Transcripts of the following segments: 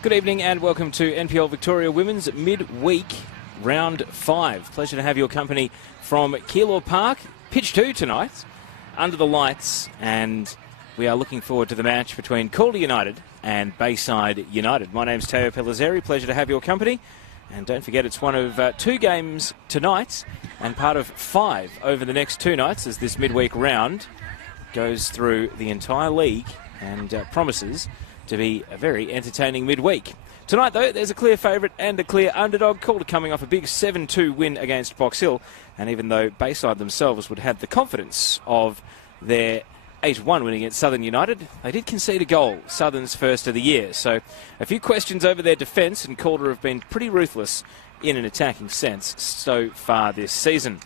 Good evening and welcome to NPL Victoria Women's Midweek Round 5. Pleasure to have your company from Keilor Park. Pitch 2 tonight, under the lights, and we are looking forward to the match between Calder United and Bayside United. My name's Teo Pellizzeri. Pleasure to have your company. And don't forget, it's one of 2 games tonight and part of 5 over the next 2 nights as this midweek round goes through the entire league and promises to be a very entertaining midweek. Tonight, though, there's a clear favourite and a clear underdog. Calder coming off a big 7-2 win against Box Hill. And even though Bayside themselves would have the confidence of their 8-1 win against Southern United, they did concede a goal, Southern's first of the year. So a few questions over their defence, and Calder have been pretty ruthless in an attacking sense so far this season.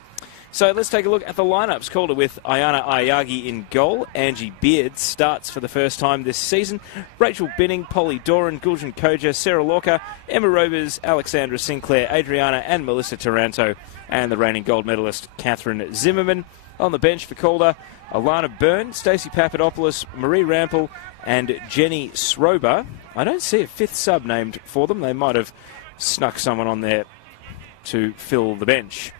So let's take a look at the lineups. Calder with Ayana Ayagi in goal. Angie Beard starts for the first time this season. Rachel Binning, Polly Doran, Guljan Koja, Sarah Lorca, Emma Robers, Alexandra Sinclair, Adriana and Melissa Taranto, and the reigning gold medalist Catherine Zimmerman. On the bench for Calder, Alana Byrne, Stacey Papadopoulos, Marie Rampel and Jenny Srober. I don't see a 5th sub named for them. They might have snuck someone on there to fill the bench.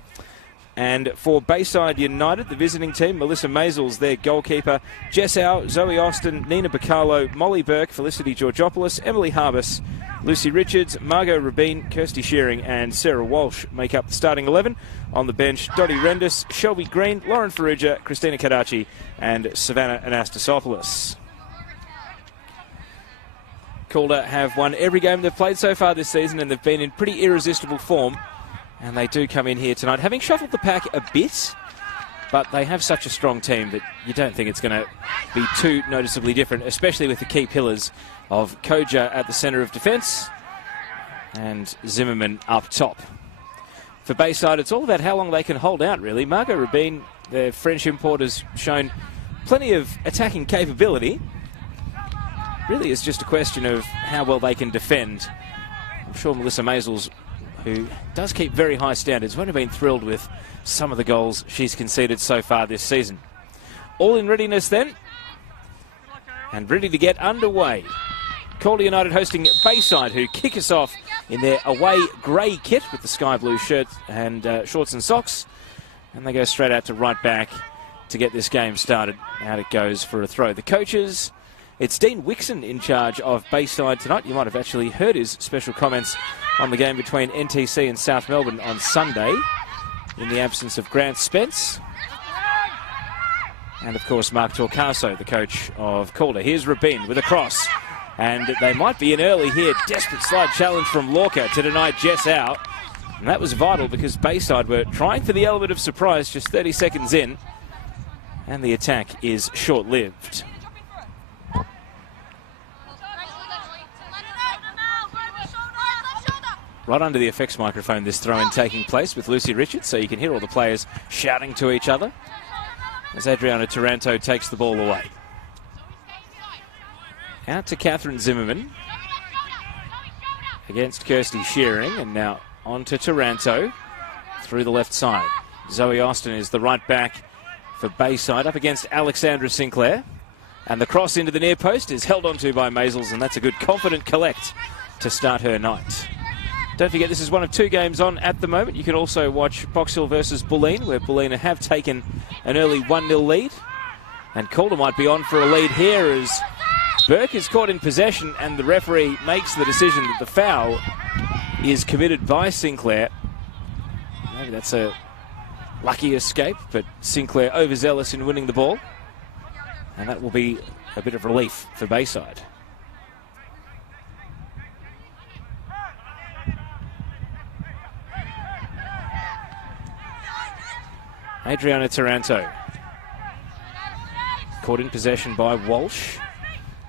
And for Bayside United, the visiting team, Melissa Maisels, their goalkeeper, Jess Howe, Zoe Austin, Nina Bacalo, Molly Burke, Felicity Georgopoulos, Emily Harbus, Lucy Richards, Margot Rabin, Kirsty Shearing and Sarah Walsh make up the starting 11. On the bench, Dottie Rendis, Shelby Green, Lauren Farrugia, Christina Kadachi and Savannah Anastasopoulos. Calder have won every game they've played so far this season, and they've been in pretty irresistible form. And they do come in here tonight, having shuffled the pack a bit, but they have such a strong team that you don't think it's going to be too noticeably different, especially with the key pillars of Koja at the centre of defence and Zimmerman up top. For Bayside, it's all about how long they can hold out, really. Margot Rabin, their French import, has shown plenty of attacking capability. Really, it's just a question of how well they can defend. I'm sure Melissa Maisels, who does keep very high standards, won't have been thrilled with some of the goals she's conceded so far this season. All in readiness then, and ready to get underway. Calder United hosting Bayside, who kick us off in their away grey kit with the sky blue shirt and shorts and socks, and they go straight out to right back to get this game started. Out it goes for a throw. The coaches, it's Dean Wixon in charge of Bayside tonight. You might have actually heard his special comments on the game between NTC and South Melbourne on Sunday, in the absence of Grant Spence. And of course Mark Torcaso, the coach of Calder. Here's Rabin with a cross, and they might be in early here. Desperate slide challenge from Lorca to deny Jess out, and that was vital because Bayside were trying for the element of surprise just 30 seconds in, and the attack is short-lived. Right under the effects microphone, this throw-in taking place with Lucy Richards, so you can hear all the players shouting to each other as Adriana Taranto takes the ball away. Out to Catherine Zimmerman against Kirsty Shearing, and now on to Taranto through the left side. Zoe Austin is the right back for Bayside, up against Alexandra Sinclair, and the cross into the near post is held onto by Maisels, and that's a good confident collect to start her night. Don't forget, this is one of 2 games on at the moment. You can also watch Box Hill versus Bulleen, where Bulleen have taken an early 1-0 lead. And Calder might be on for a lead here as Burke is caught in possession, and the referee makes the decision that the foul is committed by Sinclair. Maybe that's a lucky escape, but Sinclair overzealous in winning the ball. And that will be a bit of relief for Bayside. Adriana Taranto caught in possession by Walsh.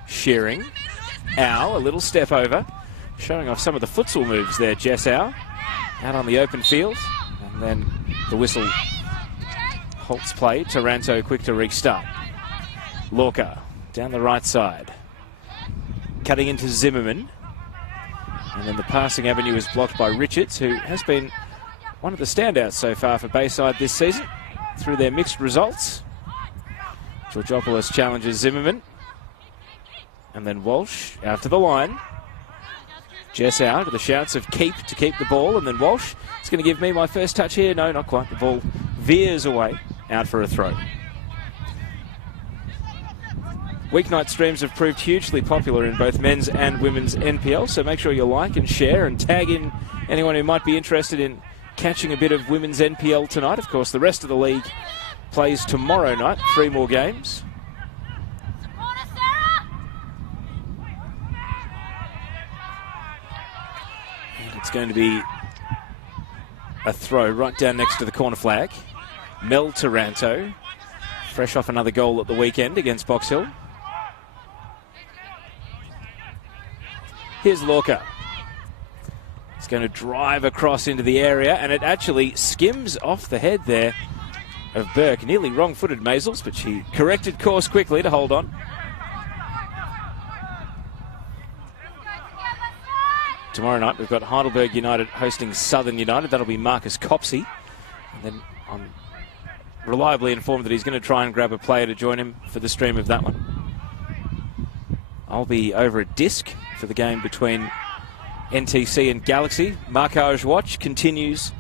Shearing. Au, a little step over. Showing off some of the futsal moves there, Jess Au. Out on the open field. And then the whistle halts play. Taranto quick to restart. Lorca down the right side. Cutting into Zimmerman. And then the passing avenue is blocked by Richards, who has been one of the standouts so far for Bayside this season through their mixed results. Georgopoulos challenges Zimmerman. And then Walsh out to the line. Jess out with the shouts of keep to keep the ball, and then Walsh is going to give me my first touch here. No, not quite. The ball veers away, out for a throw. Weeknight streams have proved hugely popular in both men's and women's NPL, so make sure you like and share and tag in anyone who might be interested in catching a bit of women's NPL tonight. Of course, the rest of the league plays tomorrow night, 3 more games. And it's going to be a throw right down next to the corner flag. Mel Taranto, fresh off another goal at the weekend against Box Hill. Here's Lorca. He's going to drive across into the area, and it actually skims off the head there of Burke. Nearly wrong-footed Maisels, but she corrected course quickly to hold on. Tomorrow night we've got Heidelberg United hosting Southern United. That'll be Marcus Copsey. And then I'm reliably informed that he's going to try and grab a player to join him for the stream of that one. I'll be over at Disc for the game between NTC and Galaxy. Marquage watch continues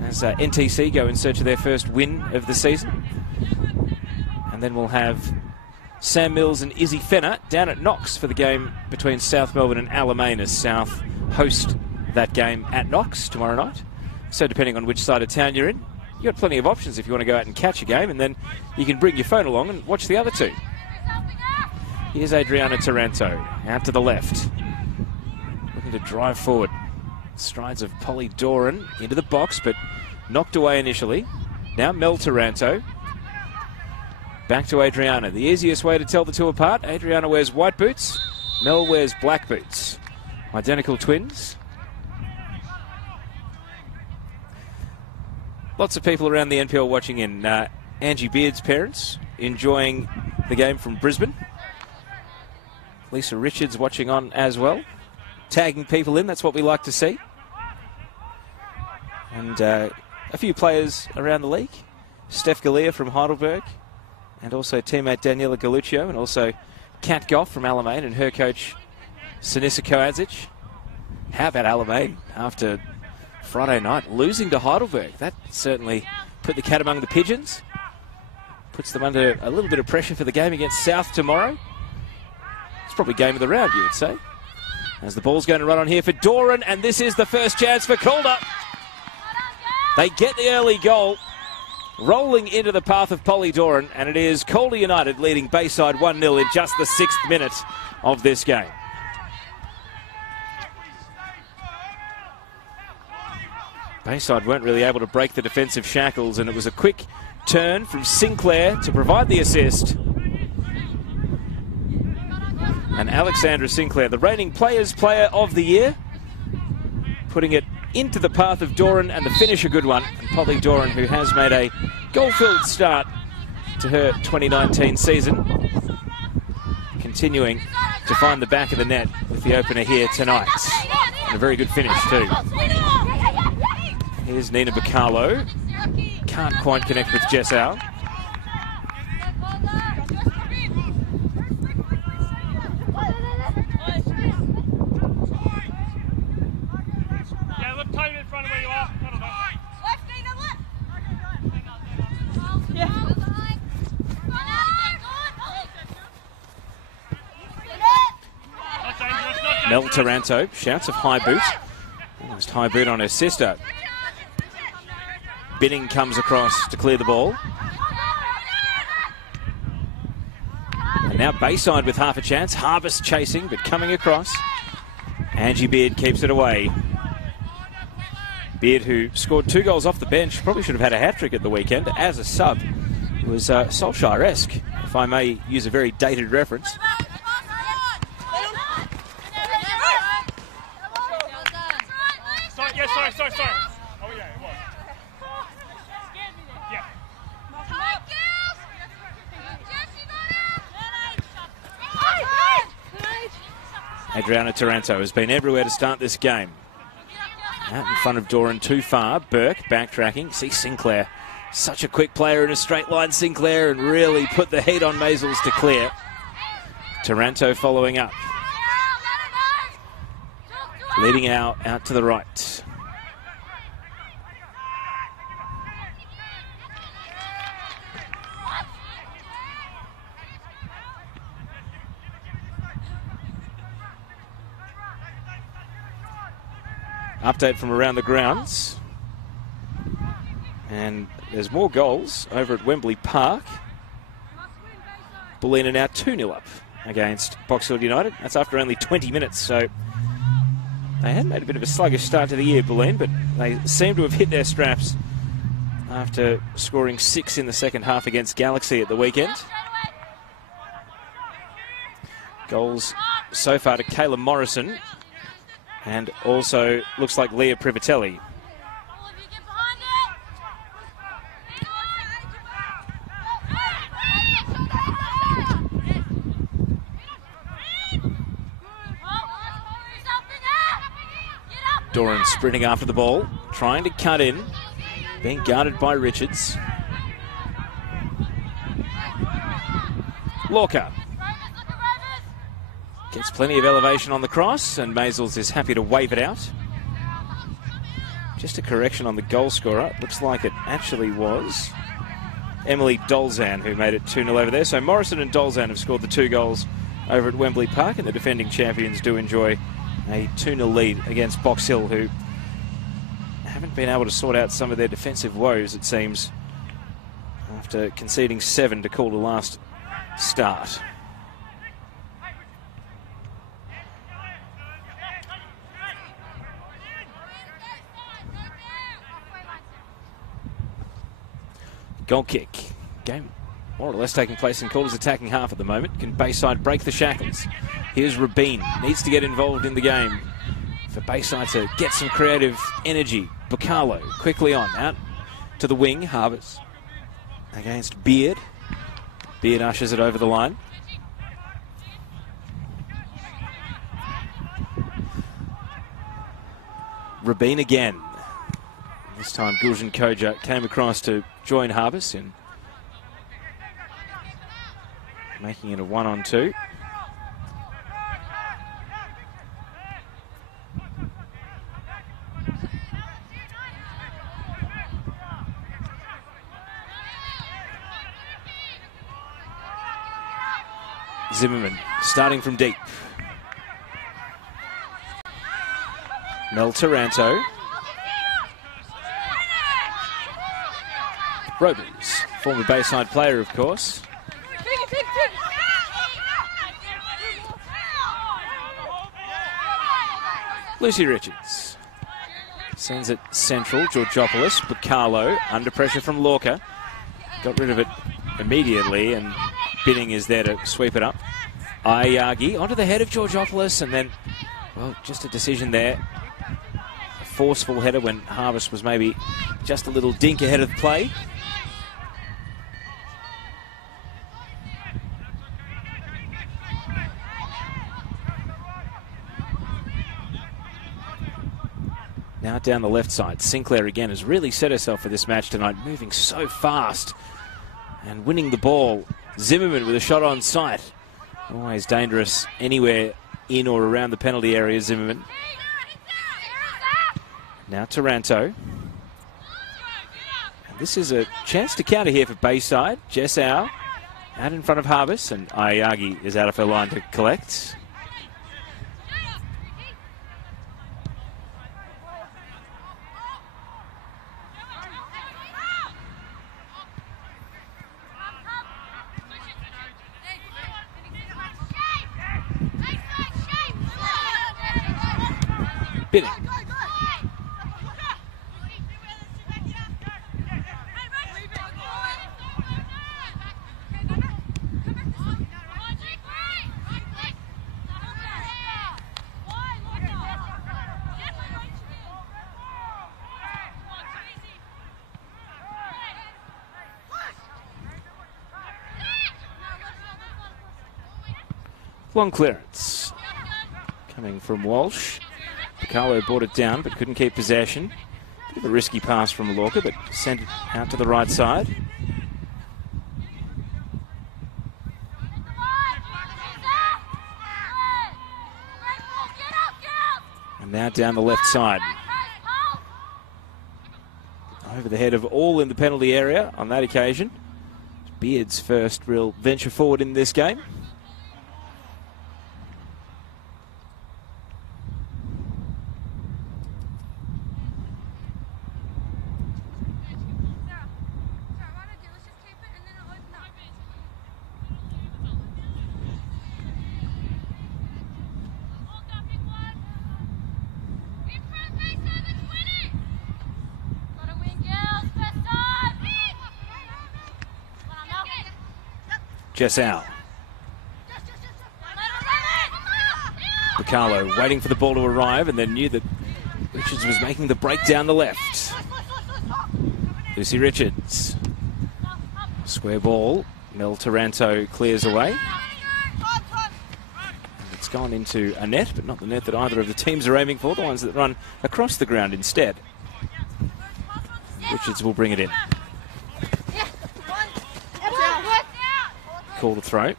as NTC go in search of their first win of the season. And then we'll have Sam Mills and Izzy Fenner down at Knox for the game between South Melbourne and Alamein, as South host that game at Knox tomorrow night. So depending on which side of town you're in, you've got plenty of options if you want to go out and catch a game, and then you can bring your phone along and watch the other two. Here's Adriana Taranto, out to the left. Looking to drive forward. Strides of Polly Doran into the box, but knocked away initially. Now Mel Taranto. Back to Adriana. The easiest way to tell the two apart. Adriana wears white boots. Mel wears black boots. Identical twins. Lots of people around the NPL watching in. Angie Beard's parents enjoying the game from Brisbane. Lisa Richards watching on as well. Tagging people in, that's what we like to see. And a few players around the league. Steph Galea from Heidelberg, and also teammate Daniela Galuccio, and also Kat Goff from Alamein and her coach Sinisa Koadzic. How about Alamein after Friday night losing to Heidelberg? That certainly put the cat among the pigeons. Puts them under a little bit of pressure for the game against South tomorrow. It's probably game of the round, you would say. As the ball's going to run on here for Doran, and this is the first chance for Calder. They get the early goal, rolling into the path of Polly Doran, and it is Calder United leading Bayside 1-0 in just the 6th minute of this game. Bayside weren't really able to break the defensive shackles, and it was a quick turn from Sinclair to provide the assist. And Alexandra Sinclair, the reigning Players Player of the Year, putting it into the path of Doran, and the finish a good one. And Polly Doran, who has made a goal-filled start to her 2019 season, continuing to find the back of the net with the opener here tonight. And a very good finish too. Here's Nina Bacalo. Can't quite connect with Jessau. Mel Taranto shouts of high boot. Almost high boot on her sister. Binning comes across to clear the ball. And now Bayside with half a chance. Harvest chasing, but coming across. Angie Beard keeps it away. Beard, who scored 2 goals off the bench, probably should have had a hat-trick at the weekend as a sub. It was Solskjaer-esque, if I may use a very dated reference. Sorry. Oh, yeah, it was. Yeah. Adriana Taranto has been everywhere to start this game. Out in front of Doran, too far. Burke backtracking. See Sinclair. Such a quick player in a straight line, Sinclair, and really put the heat on Maisels to clear. Taranto following up. Leading out to the right. Update from around the grounds. And there's more goals over at Wembley Park. Bulleen are now 2-0 up against Box Hill United. That's after only 20 minutes, so they had made a bit of a sluggish start to the year, Bulleen, but they seem to have hit their straps after scoring 6 in the second half against Galaxy at the weekend. Goals so far to Kayla Morrison, and also looks like Leah Privatelli. Doran sprinting after the ball, trying to cut in, being guarded by Richards. Lorca gets plenty of elevation on the cross, and Maisels is happy to wave it out. Just a correction on the goal scorer. Looks like it actually was Emily Dolzan who made it 2-0 over there. So Morrison and Dolzan have scored the 2 goals over at Wembley Park, and the defending champions do enjoy a 2-0 lead against Box Hill, who haven't been able to sort out some of their defensive woes, it seems, after conceding 7 to Calder last start. Goal kick. Game more or less taking place in Calder's attacking half at the moment. Can Bayside break the shackles? Here's Rabin. Needs to get involved in the game for Bayside to get some creative energy. Bacalo quickly on. Out to the wing. Harvest against Beard. Beard ushers it over the line. Rabin again. This time Gulshan Koja came across to join Harvest in making it a 1-on-2. Zimmerman starting from deep. Mel Taranto. Robers, former Bayside player, of course. Lucy Richards sends it central. Georgopoulos, Bacalo under pressure from Lorca. Got rid of it immediately, and Binning is there to sweep it up. Ayagi onto the head of Georgopoulos, and then, well, just a decision there. A forceful header when Harvest was maybe just a little dink ahead of the play. Now down the left side, Sinclair again has really set herself for this match tonight, moving so fast and winning the ball. Zimmerman with a shot on sight. Always dangerous anywhere in or around the penalty area, Zimmerman. Now Taranto. And this is a chance to counter here for Bayside. Jessau out in front of Harvest, and Ayagi is out of her line to collect. Binning. Long clearance coming from Walsh. Bacalo brought it down but couldn't keep possession. Bit of a risky pass from Lorca, but sent it out to the right side. And Now down the left side. Over the head of all in the penalty area on that occasion. Beard's first real venture forward in this game. Jessau. Bacalo waiting for the ball to arrive and then knew that Richards was making the break down the left. Lucy Richards. Square ball. Mel Taranto clears away. And it's gone into a net, but not the net that either of the teams are aiming for, the ones that run across the ground instead. Richards will bring it in. Call to throw.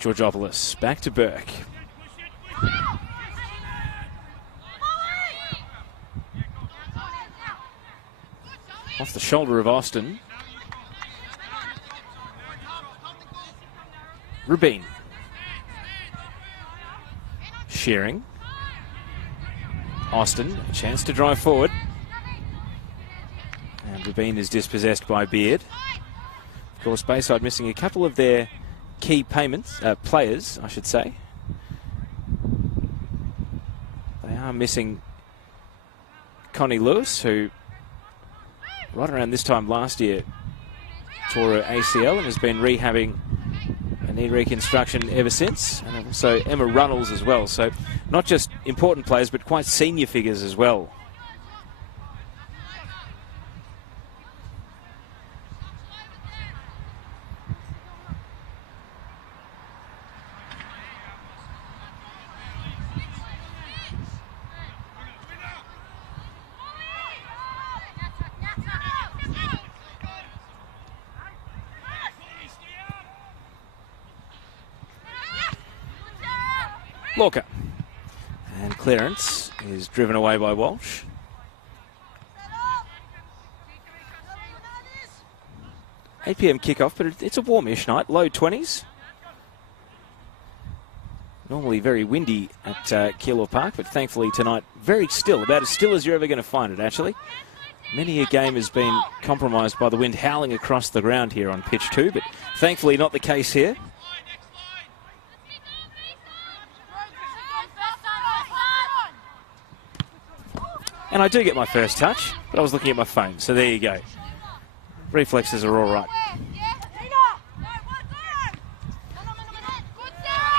Georgopoulos back to Burke. Off the shoulder of Austin. Rubin. Shearing. Austin, a chance to drive forward. And Rubin is dispossessed by Beard. Of course, Bayside missing a couple of their key players, I should say. They are missing Connie Lewis, who right around this time last year tore her ACL and has been rehabbing a knee reconstruction ever since. And also Emma Runnels as well. So not just important players, but quite senior figures as well. Lorca. And clearance is driven away by Walsh. $8 p.m. kickoff, but it's a warmish night, low 20s. Normally very windy at Keilor Park, but thankfully tonight very still, about as still as you're ever going to find it, actually. Many a game has been compromised by the wind howling across the ground here on pitch 2, but thankfully not the case here. And I do get my first touch, but I was looking at my phone, so there you go. Reflexes are all right.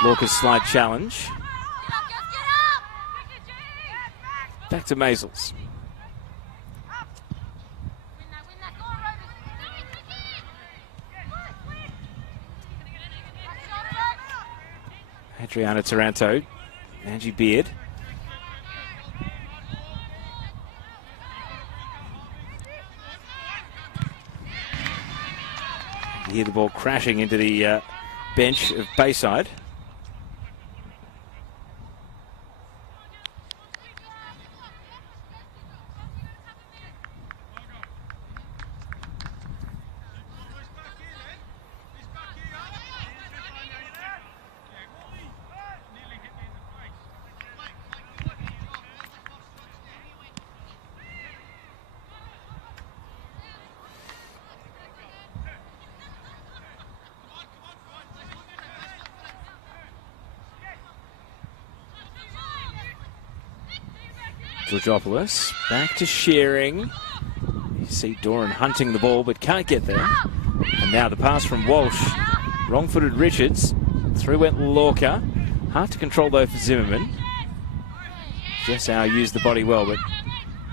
Lorca's slide challenge. Back to Maisels. Adriana Taranto, Angie Beard. You hear the ball crashing into the bench of Bayside. Georgopoulos back to Shearing. You see Doran hunting the ball but can't get there. And now the pass from Walsh. Wrong-footed Richards. Through went Lorca. Hard to control though for Zimmerman. Jessau used the body well, but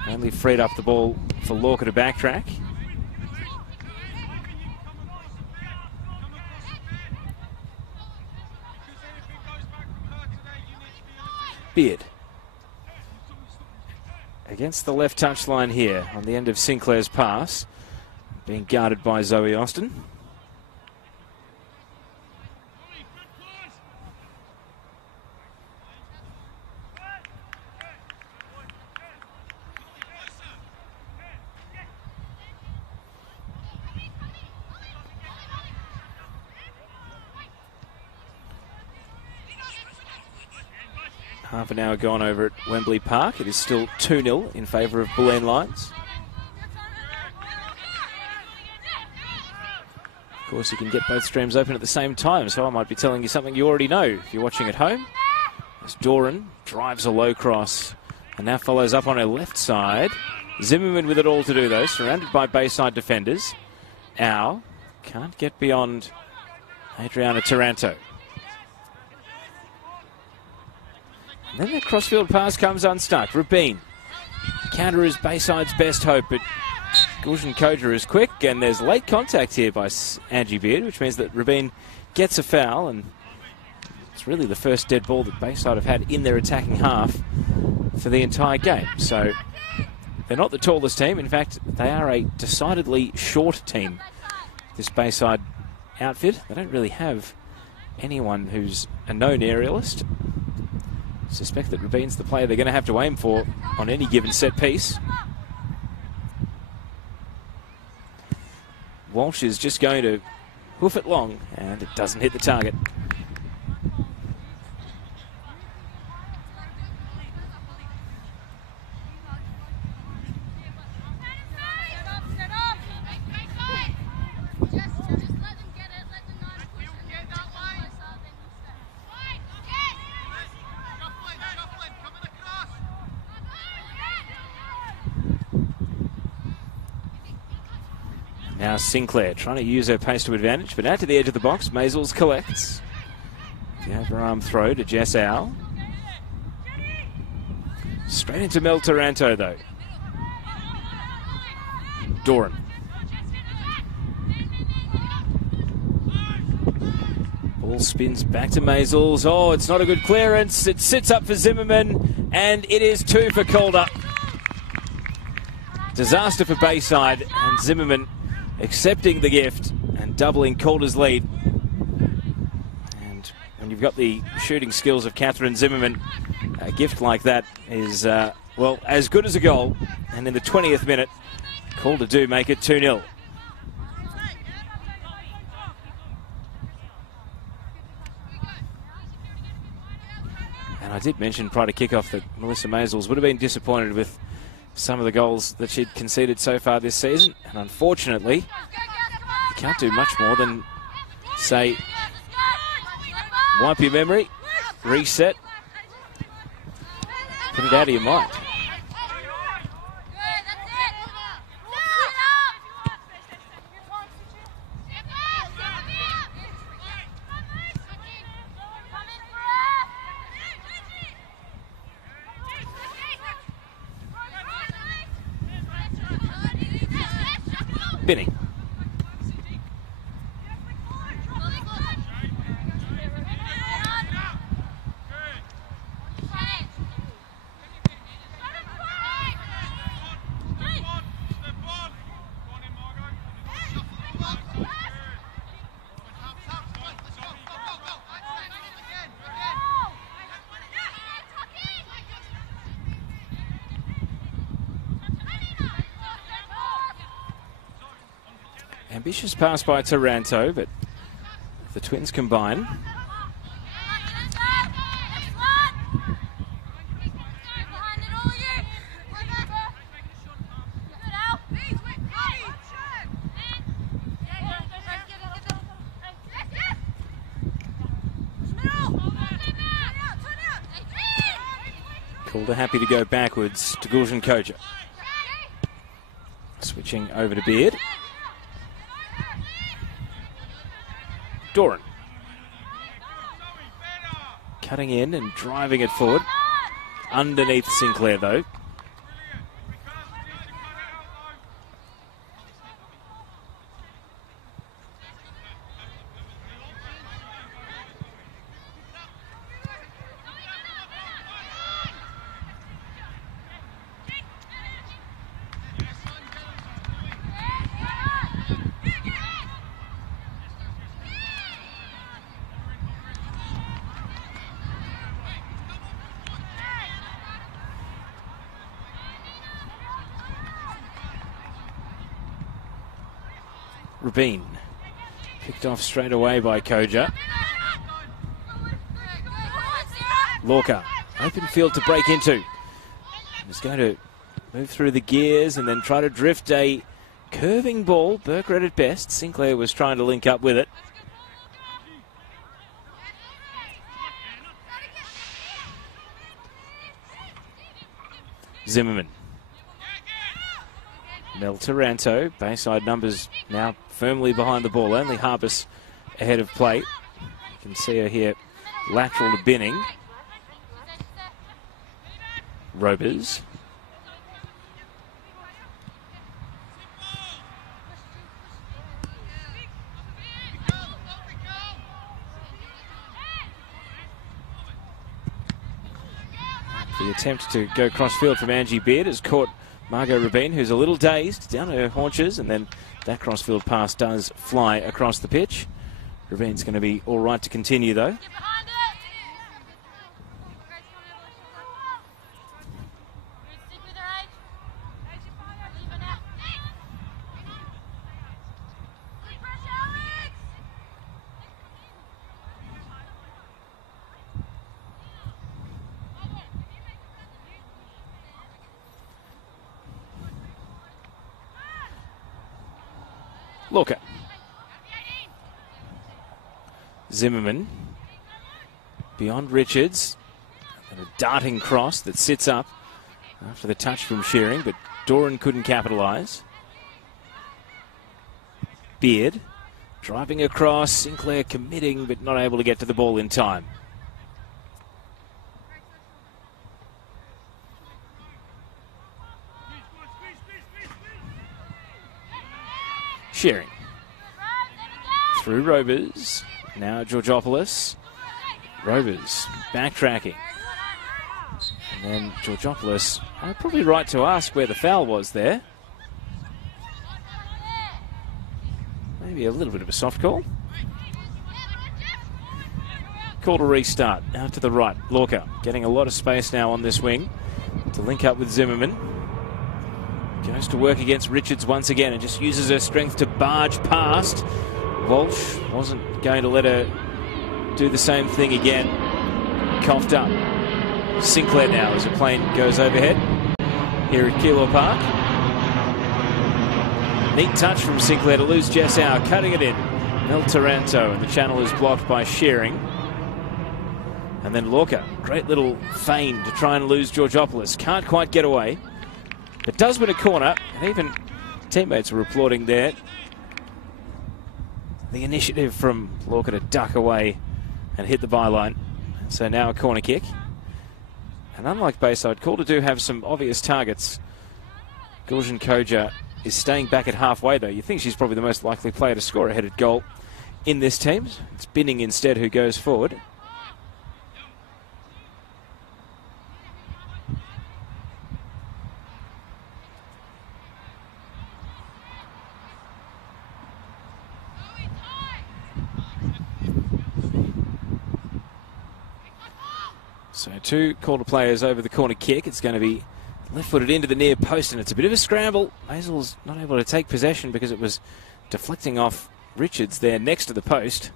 only freed up the ball for Lorca to backtrack. Beard. Against the left touchline here on the end of Sinclair's pass. Being guarded by Zoe Austin. Half an hour gone over at Wembley Park. It is still 2-0 in favour of Bulleen Lions. Of course, you can get both streams open at the same time, so I might be telling you something you already know if you're watching at home. As Doran drives a low cross and now follows up on her left side. Zimmerman with it all to do, though, surrounded by Bayside defenders. Au can't get beyond Adriana Taranto. And then the crossfield pass comes unstuck. Rabin. Counter is Bayside's best hope, but Gulshan Koja is quick, and there's late contact here by Angie Beard, which means that Rabin gets a foul, and it's really the first dead ball that Bayside have had in their attacking half for the entire game. So they're not the tallest team. In fact, they are a decidedly short team, this Bayside outfit. They don't really have anyone who's a known aerialist. I suspect that Rabin's the player they're going to have to aim for on any given set piece. Walsh is just going to hoof it long, and it doesn't hit the target. Now Sinclair trying to use her pace to advantage, but out to the edge of the box. Maisels collects. The overarm throw to Jess Owl. Straight into Mel Taranto, though. Doran. Ball spins back to Maisels. Oh, it's not a good clearance. It sits up for Zimmerman, and it is 2 for Calder. Disaster for Bayside, and Zimmerman accepting the gift and doubling Calder's lead. And when you've got the shooting skills of Catherine Zimmerman, a gift like that is, well, as good as a goal. And in the 20th minute, Calder do make it 2-0. And I did mention prior to kickoff that Melissa Maisels would have been disappointed with some of the goals that she'd conceded so far this season, and unfortunately you can't do much more than say wipe your memory, reset, put it out of your mind. Binning. Ambitious pass by Taranto, but if the Twins combine. Calder happy to go backwards to Gulshan Koja. Switching over to Beard. Doran. Cutting in and driving it forward. Underneath Sinclair, though. Rabin. Picked off straight away by Koja. Lorca open field to break into. He's going to move through the gears and then try to drift a curving ball. Burke read it best. Sinclair was trying to link up with it. Zimmerman. Mel Taranto. Bayside numbers now firmly behind the ball. Only Harpus ahead of plate. You can see her here lateral to Binning. Robers. The attempt to go cross-field from Angie Beard has caught Margot Rabin, who's a little dazed, down her haunches, and then that cross-field pass does fly across the pitch. Rabin's going to be all right to continue, though. Looker. Zimmerman. Beyond Richards. And a darting cross that sits up after the touch from Shearing, but Doran couldn't capitalise. Beard. Driving across. Sinclair committing, but not able to get to the ball in time. Shearing. Through Robers. Now Georgopoulos. Robers backtracking. And then Georgopoulos, probably right to ask where the foul was there. Maybe a little bit of a soft call. Call to restart. Now to the right. Lorca getting a lot of space now on this wing to link up with Zimmerman. Goes to work against Richards once again and just uses her strength to barge past. Walsh wasn't going to let her do the same thing again. Coughed up. Sinclair now as a plane goes overhead here at Keilor Park. Neat touch from Sinclair to lose Jess Howe, cutting it in. Mel Taranto, and the channel is blocked by Shearing. And then Lorca, great little feign to try and lose Georgopoulos. Can't quite get away. But does win a corner, and even teammates were applauding there. The initiative from Lorca to duck away and hit the byline. So now a corner kick. And unlike Bayside, Calder do have some obvious targets. Gulshan Koja is staying back at halfway, though. You think she's probably the most likely player to score a headed goal in this team. It's Binning instead who goes forward. So two Calder players over the corner kick. It's going to be left-footed into the near post, and it's a bit of a scramble. Maisel's not able to take possession because it was deflecting off Richards there next to the post.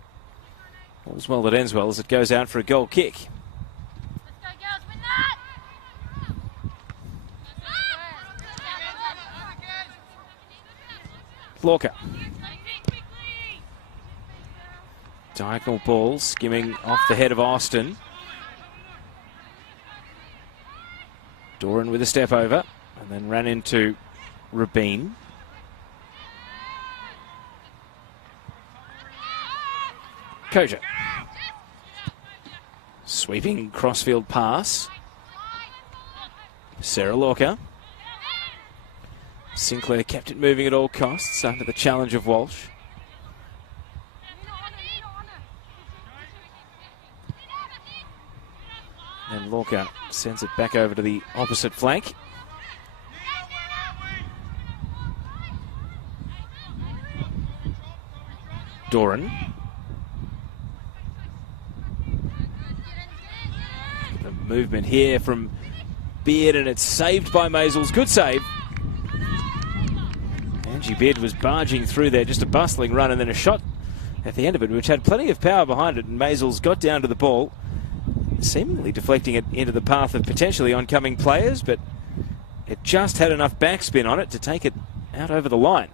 All's well that ends well as it goes out for a goal kick. Let's go, girls, win that! Lorca. Diagonal ball skimming off the head of Austin. Doran with a step over and then ran into Rabin. Koja. Sweeping crossfield pass. Sarah Lorca. Sinclair kept it moving at all costs under the challenge of Walsh. And Lorca sends it back over to the opposite flank. Doran. The movement here from Beard, and it's saved by Maisels. Good save. Angie Beard was barging through there, just a bustling run, and then a shot at the end of it, which had plenty of power behind it, and Maisels got down to the ball. seemingly deflecting it into the path of potentially oncoming players, but it just had enough backspin on it to take it out over the line.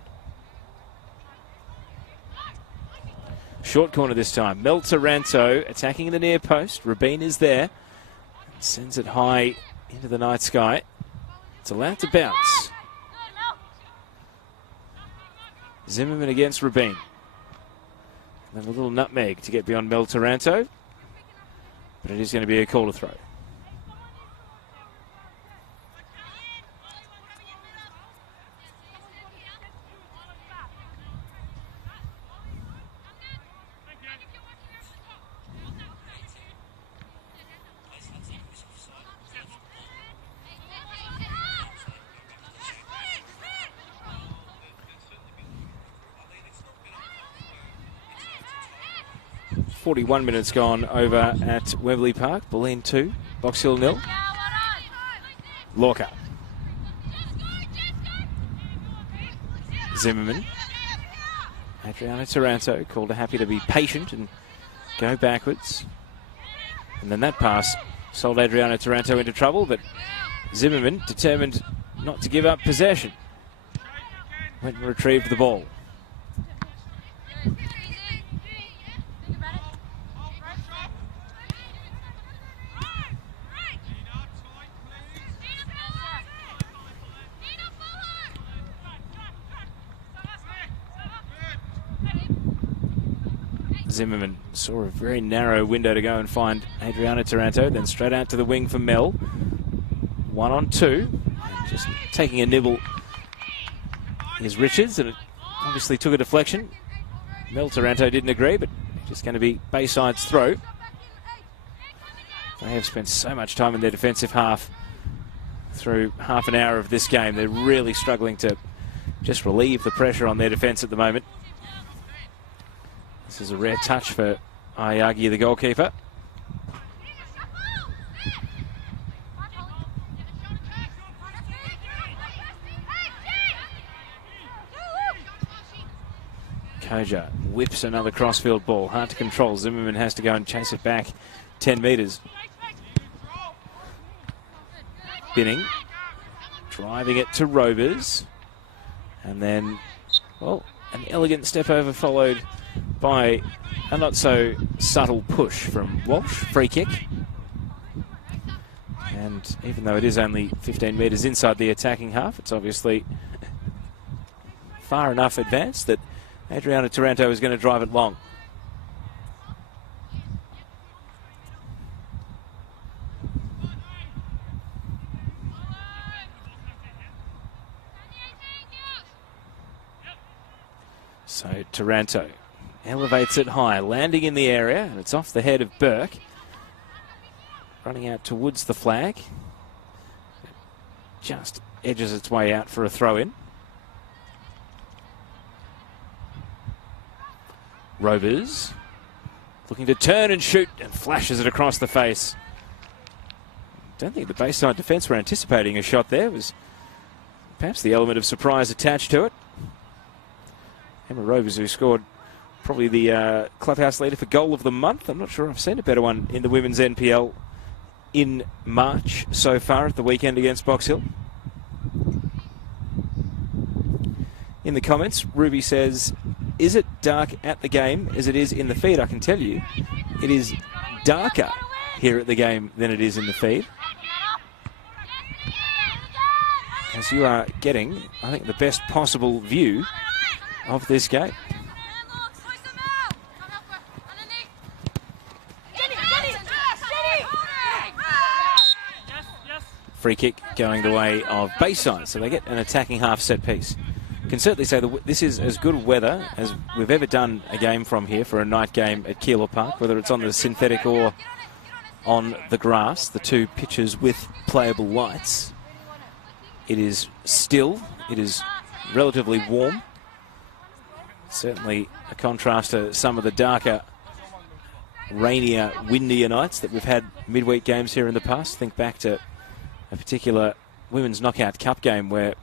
Short corner this time. Mel Taranto attacking the near post. Rabin is there. Sends it high into the night sky. It's allowed to bounce. Zimmerman against Rabin. And then a little nutmeg to get beyond Mel Taranto. But it is going to be a Calder throw. .41 minutes gone over at Wembley Park. Bulleen 2, Box Hill 0. Lorca. Zimmerman. Adriana Taranto. Calder happy to be patient and go backwards. And then that pass sold Adriana Taranto into trouble, but Zimmerman, determined not to give up possession, went and retrieved the ball. Zimmerman saw a very narrow window to go and find Adriana Taranto, then straight out to the wing for Mel. 1 on 2. Just taking a nibble is Richards, and it obviously took a deflection. Mel Taranto didn't agree, but just going to be Bayside's throw. They have spent so much time in their defensive half through half an hour of this game. They're really struggling to just relieve the pressure on their defence at the moment. This is a rare touch for Ayagi, the goalkeeper. Koja whips another crossfield ball. Hard to control. Zimmerman has to go and chase it back 10 metres. Binning. Driving it to Robers. And then, well, an elegant step over followed by a not so subtle push from Walsh. Free kick. And even though it is only 15 metres inside the attacking half, it's obviously far enough advanced that Adriana Taranto is going to drive it long. So Taranto elevates it high, landing in the area, and it's off the head of Burke. Running out towards the flag. Just edges its way out for a throw-in. Robers looking to turn and shoot, and flashes it across the face. Don't think the Bayside defence were anticipating a shot there. It was perhaps the element of surprise attached to it. Emma Robers, who scored probably the clubhouse leader for goal of the month. I'm not sure I've seen a better one in the women's NPL in March so far at the weekend against Box Hill. In the comments, Ruby says, is it dark at the game as it is in the feed? I can tell you it is darker here at the game than it is in the feed. As you are getting, I think, the best possible view of this game. Free kick going the way of Bayside, so they get an attacking half set piece. Can certainly say that this is as good weather as we've ever done a game from here for a night game at Calder Park, whether it's on the synthetic or on the grass, the two pitches with playable lights. It is still, it is relatively warm. Certainly a contrast to some of the darker, rainier, windier nights that we've had midweek games here in the past. Think back to a particular Women's Knockout Cup game where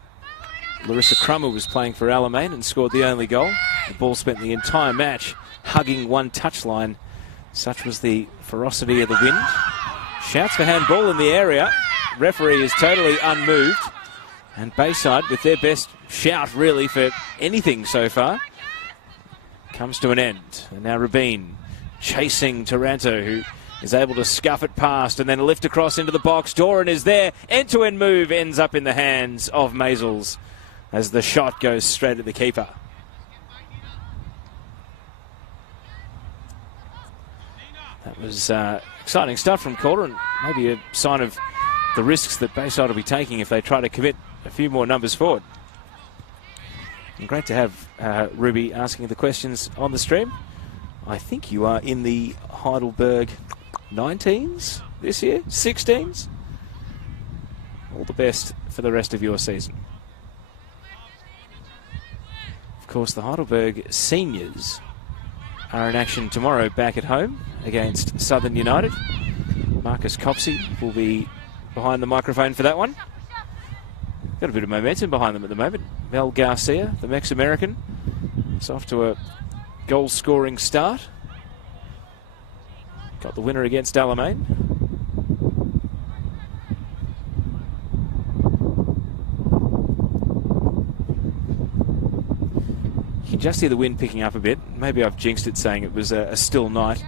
Larissa Crummer was playing for Alamein and scored the only goal. The ball spent the entire match hugging one touchline. Such was the ferocity of the wind. Shouts for handball in the area. Referee is totally unmoved. And Bayside, with their best shout really for anything so far, comes to an end. And now Rabin chasing Taranto, who is able to scuff it past and then lift across into the box. Doran is there. End-to-end move ends up in the hands of Maisels as the shot goes straight at the keeper. That was exciting stuff from Calder, and maybe a sign of the risks that Bayside will be taking if they try to commit a few more numbers forward. And great to have Ruby asking the questions on the stream. I think you are in the Heidelberg 19s this year, 16s. All the best for the rest of your season. Of course, the Heidelberg seniors are in action tomorrow back at home against Southern United. Marcus Copsey will be behind the microphone for that one. Got a bit of momentum behind them at the moment. Mel Garcia, the Mex-American, is off to a goal-scoring start. Got the winner against Alamein. You can just hear the wind picking up a bit. Maybe I've jinxed it saying it was a still night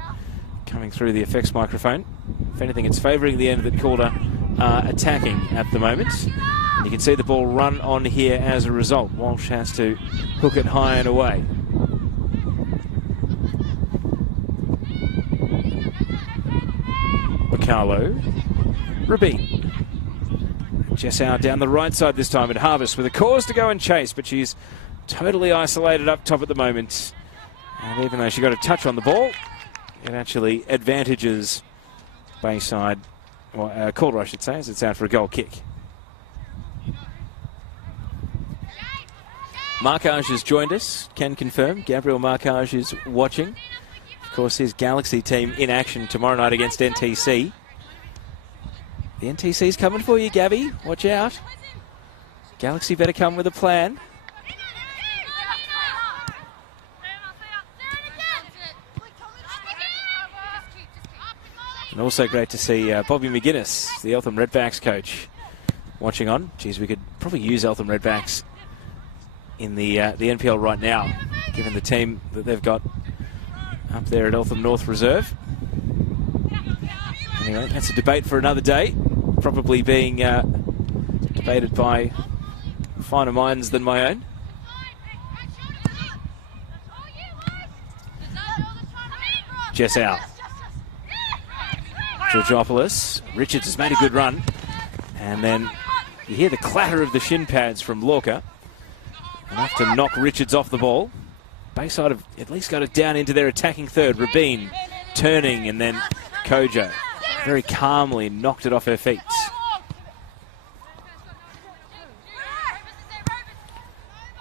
coming through the effects microphone. If anything, it's favouring the end that Calder are attacking at the moment. And you can see the ball run on here as a result. Walsh has to hook it high and away. Bacalo. Rabin. Jessau down the right side this time at Harvest with a cause to go and chase, but she's totally isolated up top at the moment. And even though she got a touch on the ball, it actually advantages Bayside, or Calder, I should say, as it's out for a goal kick. Marquage has joined us, can confirm. Gabriel Marquage is watching. Of course, his Galaxy team in action tomorrow night against NTC. The NTC's coming for you, Gabby. Watch out. Galaxy better come with a plan. And also great to see Bobby McGuinness, the Eltham Redbacks coach, watching on. Geez, we could probably use Eltham Redbacks in the NPL right now, given the team that they've got up there at Eltham North Reserve. Anyway, that's a debate for another day, probably being debated by finer minds than my own. Jessau. Georgopoulos. Richards has made a good run. And then you hear the clatter of the shin pads from Lorca. Enough to knock Richards off the ball. Bayside have at least got it down into their attacking third. Rabin turning, and then Kojo very calmly knocked it off her feet.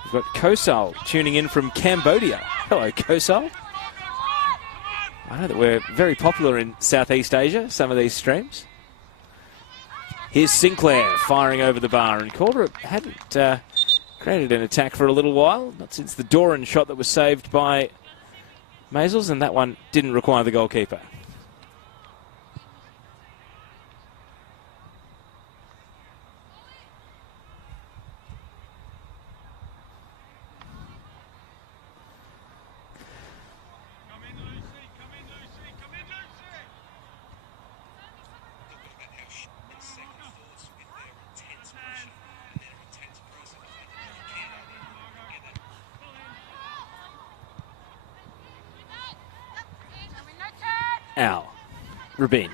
We've got Kosal tuning in from Cambodia. Hello, Kosal. I know that we're very popular in Southeast Asia, some of these streams. Here's Sinclair firing over the bar, and Calder hadn't created an attack for a little while, not since the Doran shot that was saved by Maisels, and that one didn't require the goalkeeper. Ow. Rabin.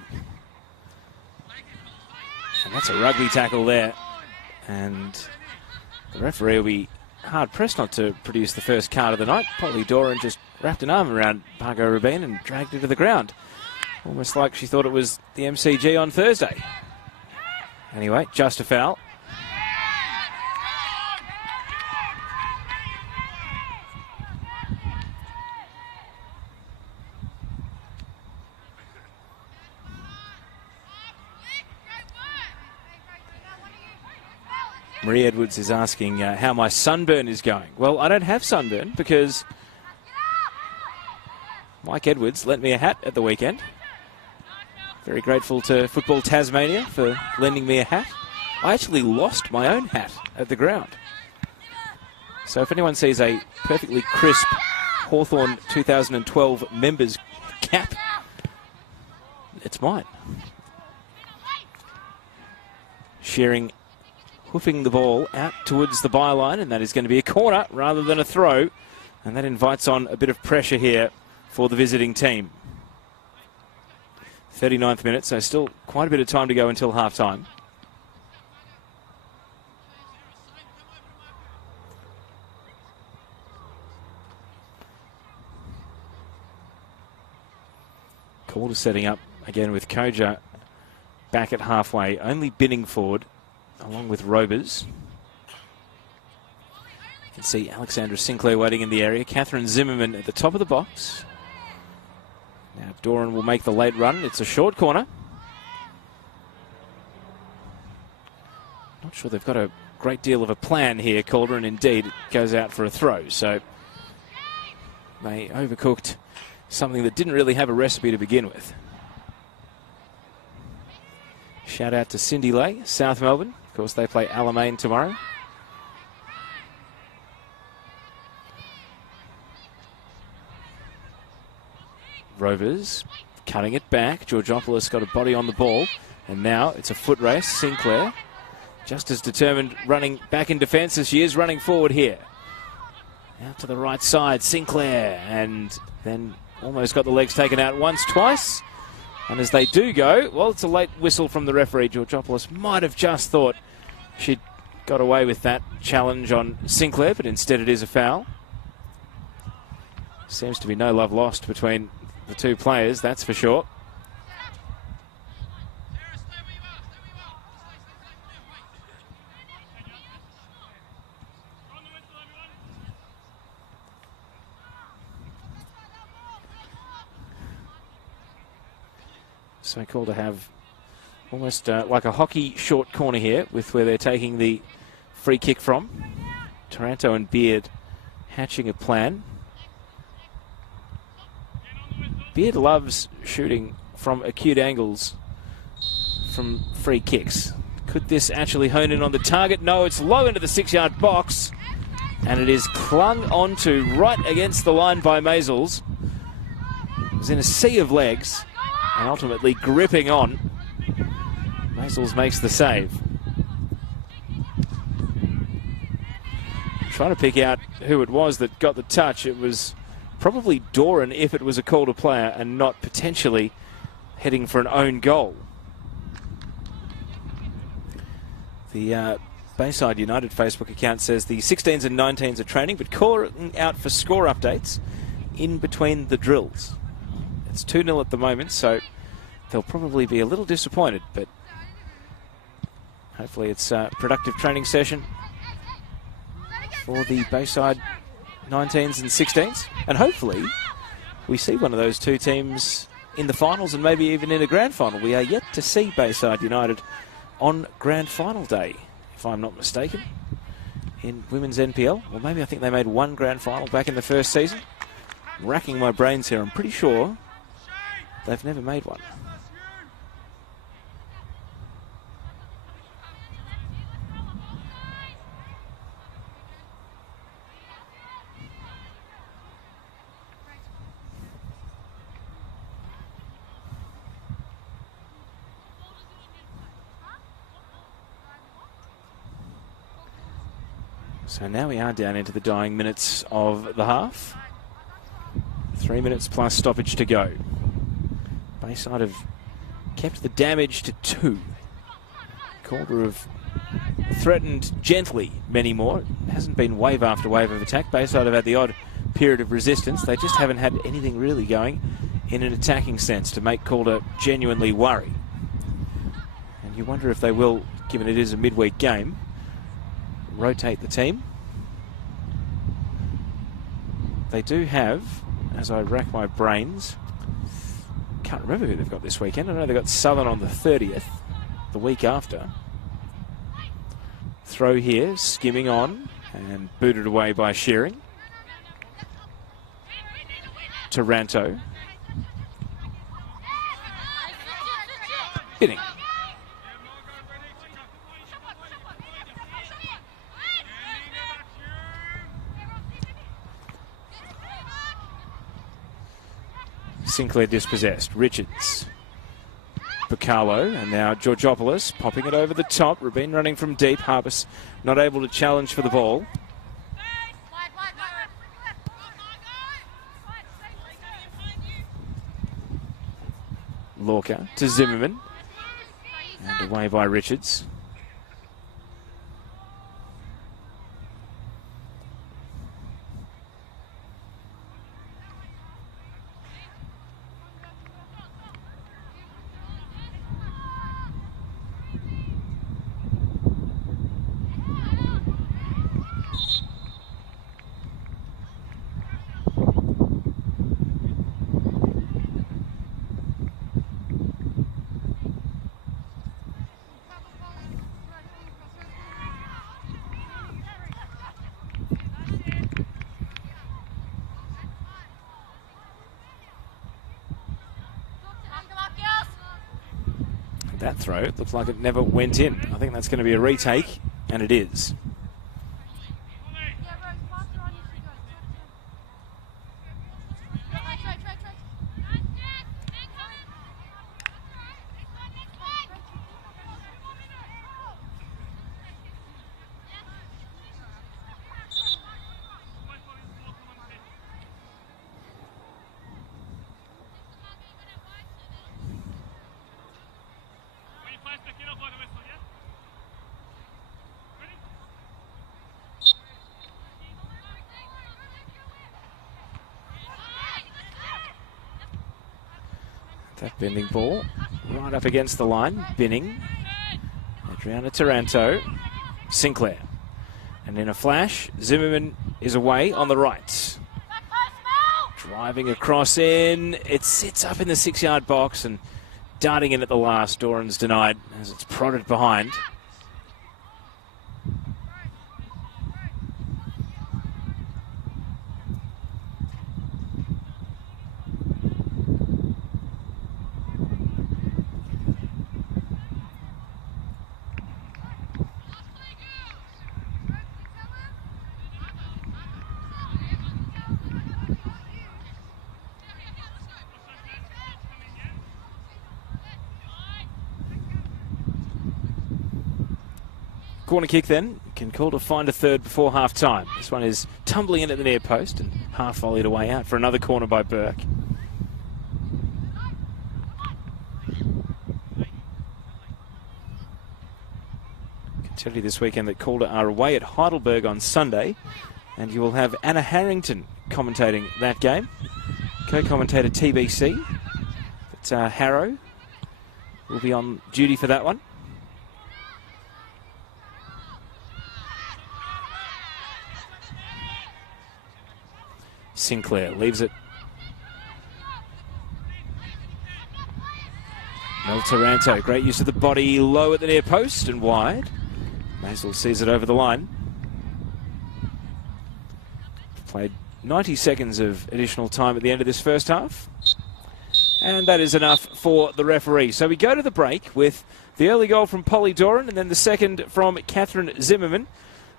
And that's a rugby tackle there. And the referee will be hard-pressed not to produce the first card of the night. Polly Doran just wrapped an arm around Margot Rabin and dragged her to the ground. Almost like she thought it was the MCG on Thursday. Anyway, just a foul. Marie Edwards is asking how my sunburn is going. Well, I don't have sunburn because Mike Edwards lent me a hat at the weekend. Very grateful to Football Tasmania for lending me a hat. I actually lost my own hat at the ground. So if anyone sees a perfectly crisp Hawthorn 2012 members cap, it's mine. Shearing hoofing the ball out towards the byline, and that is going to be a corner rather than a throw, and that invites on a bit of pressure here for the visiting team. 39th minute, so still quite a bit of time to go until half-time. Calder setting up again with Koja back at halfway, only binning forward along with Robers. You can see Alexandra Sinclair waiting in the area. Catherine Zimmerman at the top of the box. Now Doran will make the late run. It's a short corner. Not sure they've got a great deal of a plan here, Calder, and indeed it goes out for a throw. So they overcooked something that didn't really have a recipe to begin with. Shout out to Cindy Lay, South Melbourne. Of course, they play Alamein tomorrow. Rovers cutting it back. Georgopoulos got a body on the ball. And now it's a foot race. Sinclair just as determined, running back in defence as she is running forward here. Out to the right side, Sinclair. And then almost got the legs taken out once, twice. And as they do go, well, it's a late whistle from the referee. Georgopoulos might have just thought she'd got away with that challenge on Sinclair, but instead it is a foul. Seems to be no love lost between the two players, that's for sure. So cool to have almost like a hockey short corner here with where they're taking the free kick from. Taranto and Beard hatching a plan. Beard loves shooting from acute angles from free kicks. Could this actually hone in on the target? No, it's low into the 6-yard box. And it is clung onto right against the line by Maisels. It was in a sea of legs. And ultimately gripping on. Maisels makes the save. Trying to pick out who it was that got the touch. It was probably Doran if it was a Calder player and not potentially heading for an own goal. The Bayside United Facebook account says the 16s and 19s are training but calling out for score updates in between the drills. It's 2-0 at the moment, so they'll probably be a little disappointed, but hopefully it's a productive training session for the Bayside 19s and 16s. And hopefully we see one of those two teams in the finals and maybe even in a grand final. We are yet to see Bayside United on grand final day, if I'm not mistaken, in women's NPL. Well, maybe I think they made one grand final back in the first season. Racking my brains here, I'm pretty sure they've never made one. So now we are down into the dying minutes of the half. 3 minutes plus stoppage to go. Bayside have kept the damage to 2. Calder have threatened gently many more. It hasn't been wave after wave of attack. Bayside have had the odd period of resistance. They just haven't had anything really going in an attacking sense to make Calder genuinely worry. And you wonder if they will, given it is a midweek game, rotate the team. They do have, as I rack my brains, can't remember who they've got this weekend. I know they've got Southern on the 30th, the week after. Throw here, skimming on, and booted away by Shearing. Binning. Sinclair dispossessed. Richards. Bacalo, and now Georgopoulos popping it over the top. Rubin running from deep. Harpus not able to challenge for the ball. Lorca to Zimmerman. And away by Richards. That throw looks like it never went in. I think that's going to be a retake, and it is. That bending ball right up against the line. Binning. Adriana Taranto. Sinclair. And in a flash, Zimmerman is away on the right. Driving across in. It sits up in the 6-yard box and darting in at the last. Doran's denied as it's prodded behind. Corner kick then. Can Calder find a third before half time? This one is tumbling in at the near post and half volleyed away out for another corner by Burke. Can tell you this weekend that Calder are away at Heidelberg on Sunday, and you will have Anna Harrington commentating that game. Co-commentator TBC. But Harrow will be on duty for that one. Sinclair leaves it. Mel Taranto, great use of the body, low at the near post and wide. Maisel sees it over the line. Played 90 seconds of additional time at the end of this first half. And that is enough for the referee. So we go to the break with the early goal from Polly Doran and then the second from Catherine Zimmerman.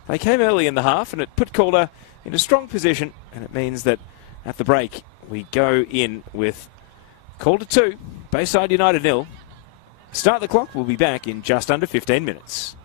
They came early in the half and it put Calder in a strong position, and it means that at the break we go in with Calder 2, Bayside United 0. Start the clock, we'll be back in just under 15 minutes.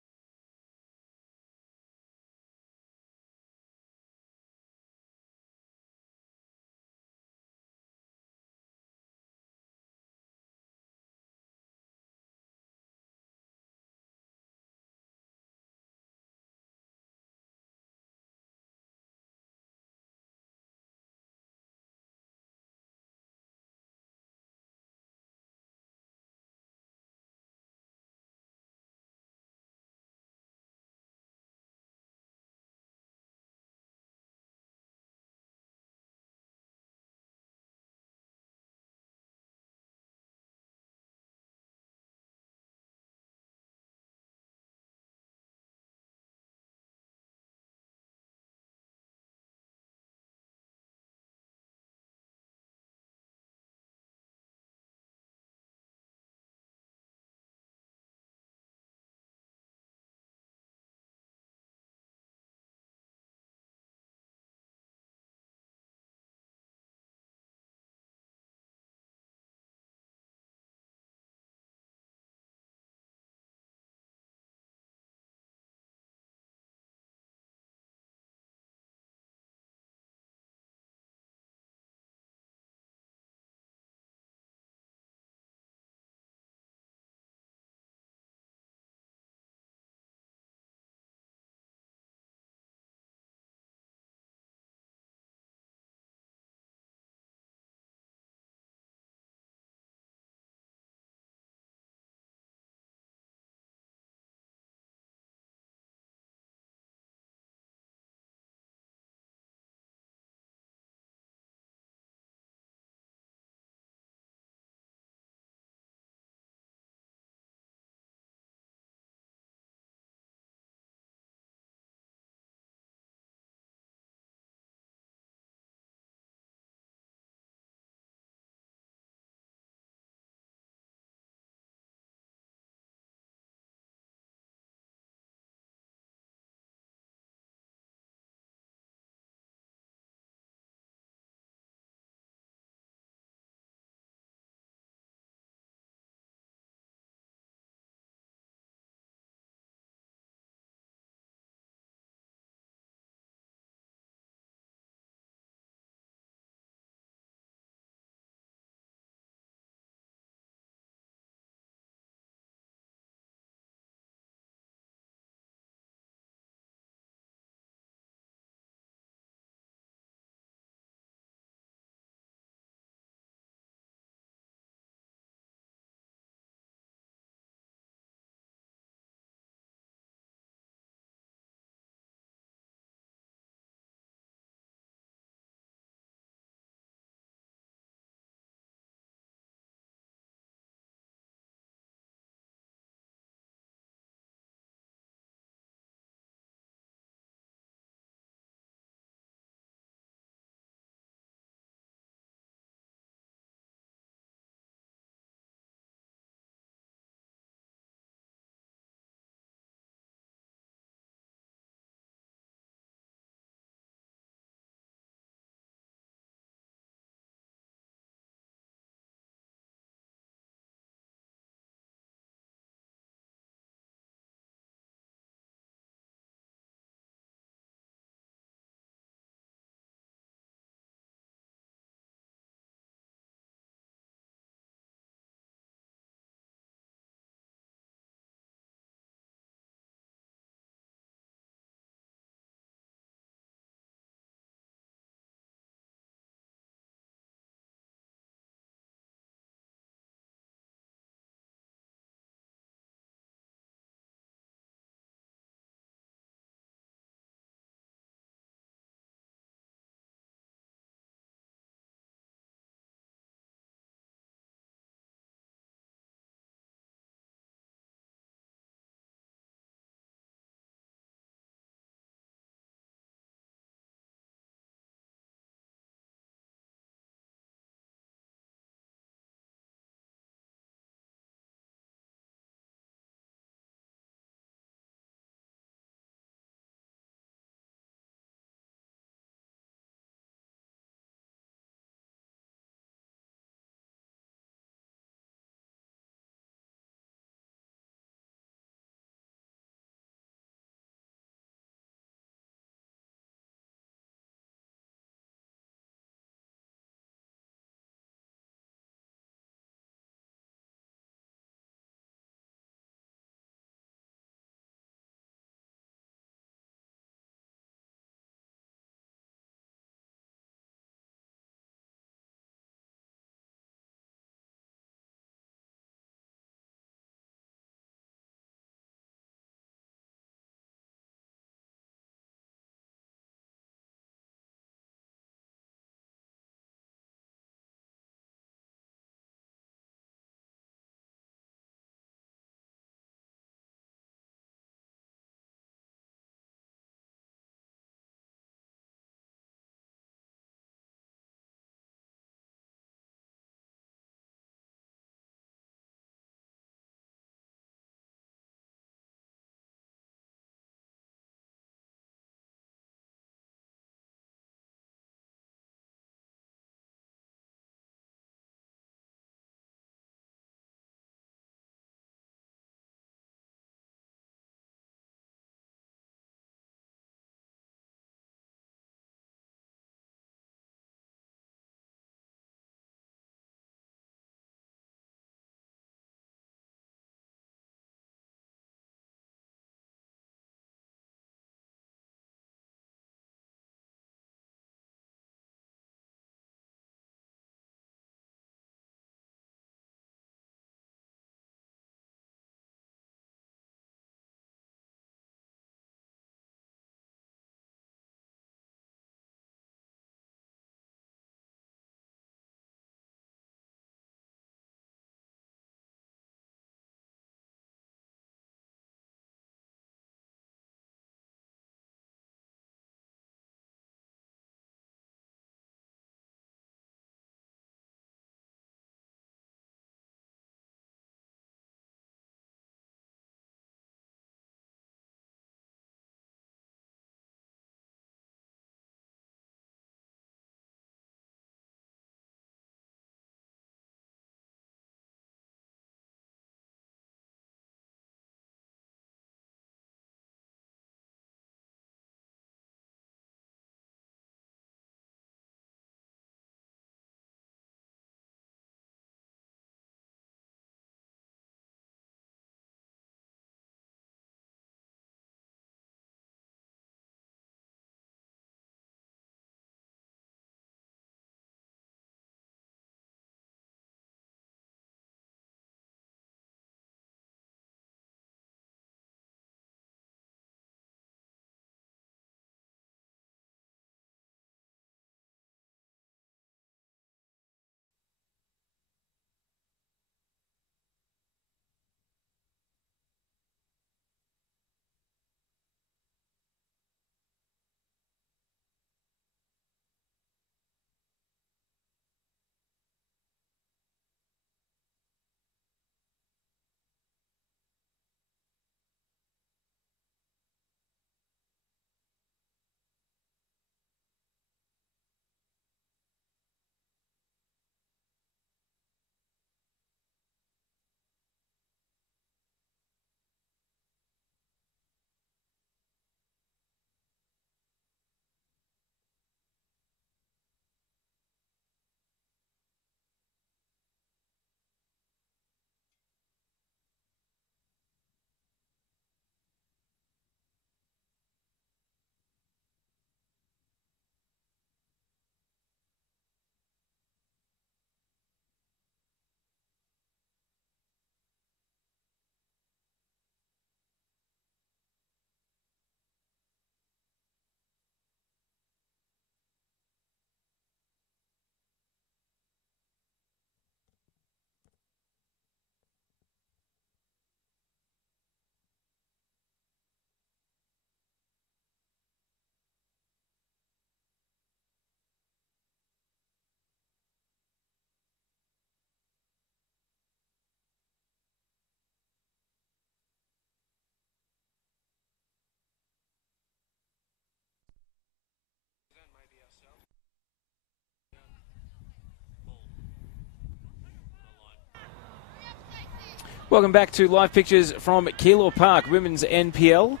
Welcome back to live pictures from Calder Park, Women's NPL,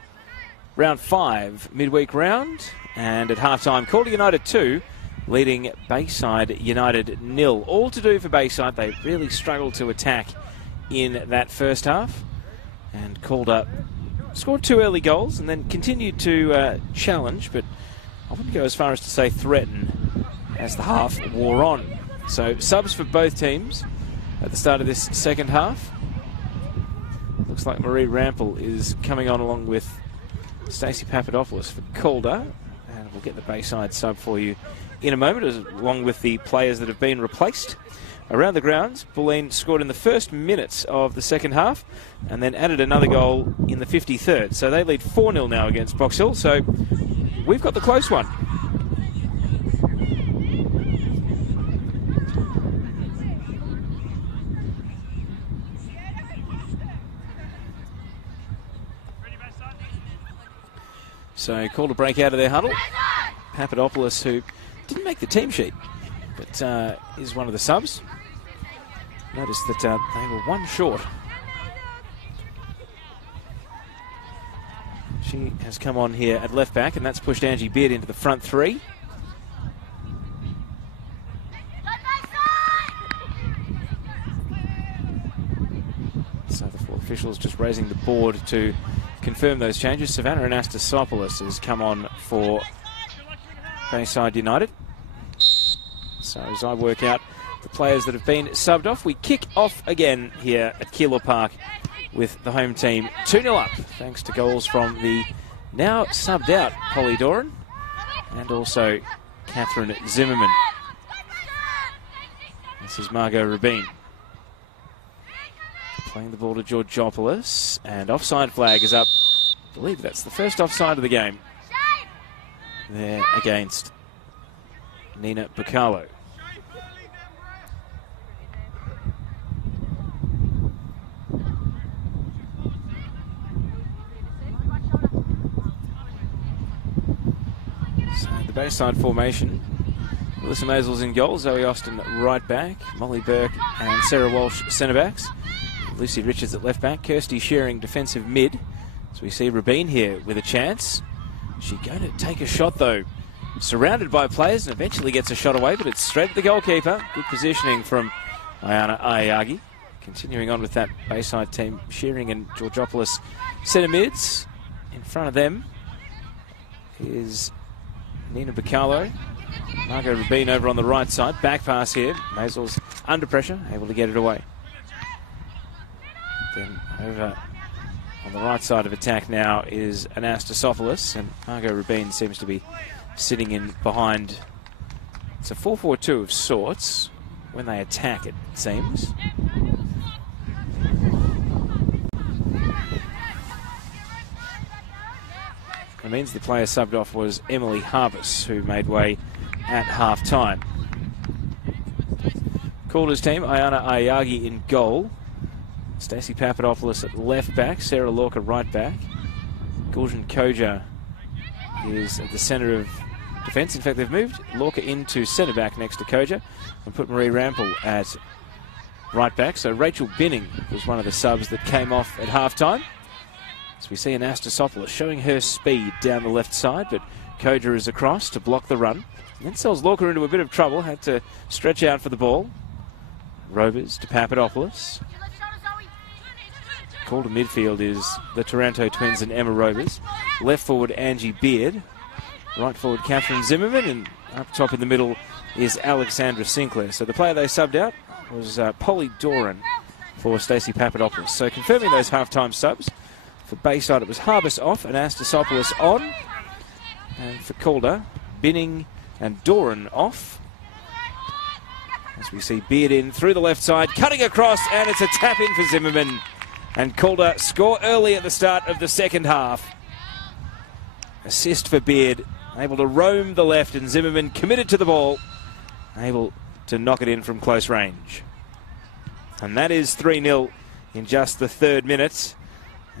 round 5, midweek round. And at halftime, Calder United 2, leading Bayside United 0. All to do for Bayside. They really struggled to attack in that first half. And Calder scored 2 early goals and then continued to challenge, but I wouldn't go as far as to say threaten as the half wore on. So subs for both teams at the start of this second half. Looks like Marie Rampel is coming on along with Stacey Papadopoulos for Calder. And we'll get the Bayside sub for you in a moment, along with the players that have been replaced. Around the grounds, Bulleen scored in the first minutes of the second half and then added another goal in the 53rd. So they lead 4-0 now against Box Hill. So we've got the close one. So called a break out of their huddle. Papadopoulos, who didn't make the team sheet, but is one of the subs. Notice that they were 1 short. She has come on here at left back, and that's pushed Angie Beard into the front 3. So the 4 officials just raising the board to confirm those changes. Savannah Anastasopoulos has come on for Bayside United. So as I work out the players that have been subbed off, we kick off again here at Calder Park with the home team 2-0 up, thanks to goals from the now subbed out Polly Doran and also Catherine Zimmerman. This is Margot Rubin. Playing the ball to Georgopoulos, and offside flag is up. I believe that's the first offside of the game. There against Nina Bacalo. So the Bayside formation. Melissa Maisels in goal, Zoe Austin right back, Molly Burke and Sarah Walsh centre backs. Lucy Richards at left back, Kirsty Shearing defensive mid. So we see Rubin here with a chance. She's going to take a shot though. Surrounded by players and eventually gets a shot away, but it's straight at the goalkeeper. Good positioning from Ayana Ayagi. Continuing on with that Bayside team, Shearing and Georgopoulos centre mids. In front of them is Nina Bacalo. Margot Rubin over on the right side. Back pass here. Maisels under pressure, able to get it away. Then over on the right side of attack now is Anastasopoulos, and Margot Rubin seems to be sitting in behind. It's a 4-4-2 of sorts when they attack, it seems. That means the player subbed off was Emily Harbus, who made way at half-time. Calder's team, Ayana Ayagi in goal. Stacey Papadopoulos at left back, Sarah Lorca right back. Guljan Koja is at the centre of defence. In fact, they've moved Lorca into centre back next to Koja and put Marie Rampel at right back. So Rachel Binning was one of the subs that came off at half-time. So we see Anastasopoulos showing her speed down the left side, but Koja is across to block the run. And then sells Lorca into a bit of trouble, had to stretch out for the ball. Rovers to Papadopoulos. Calder midfield is the Taranto twins and Emma Rovers. Left forward Angie Beard. Right forward Catherine Zimmerman, and up top in the middle is Alexandra Sinclair. So the player they subbed out was Polly Doran for Stacey Papadopoulos. So confirming those half-time subs. For Bayside it was Harbus off and Anastasopoulos on. And for Calder, Binning and Doran off. As we see Beard in through the left side, cutting across, and it's a tap in for Zimmerman. And Calder score early at the start of the second half. Assist for Beard, able to roam the left, and Zimmerman committed to the ball, able to knock it in from close range. And that is 3-0 in just the 3rd minute.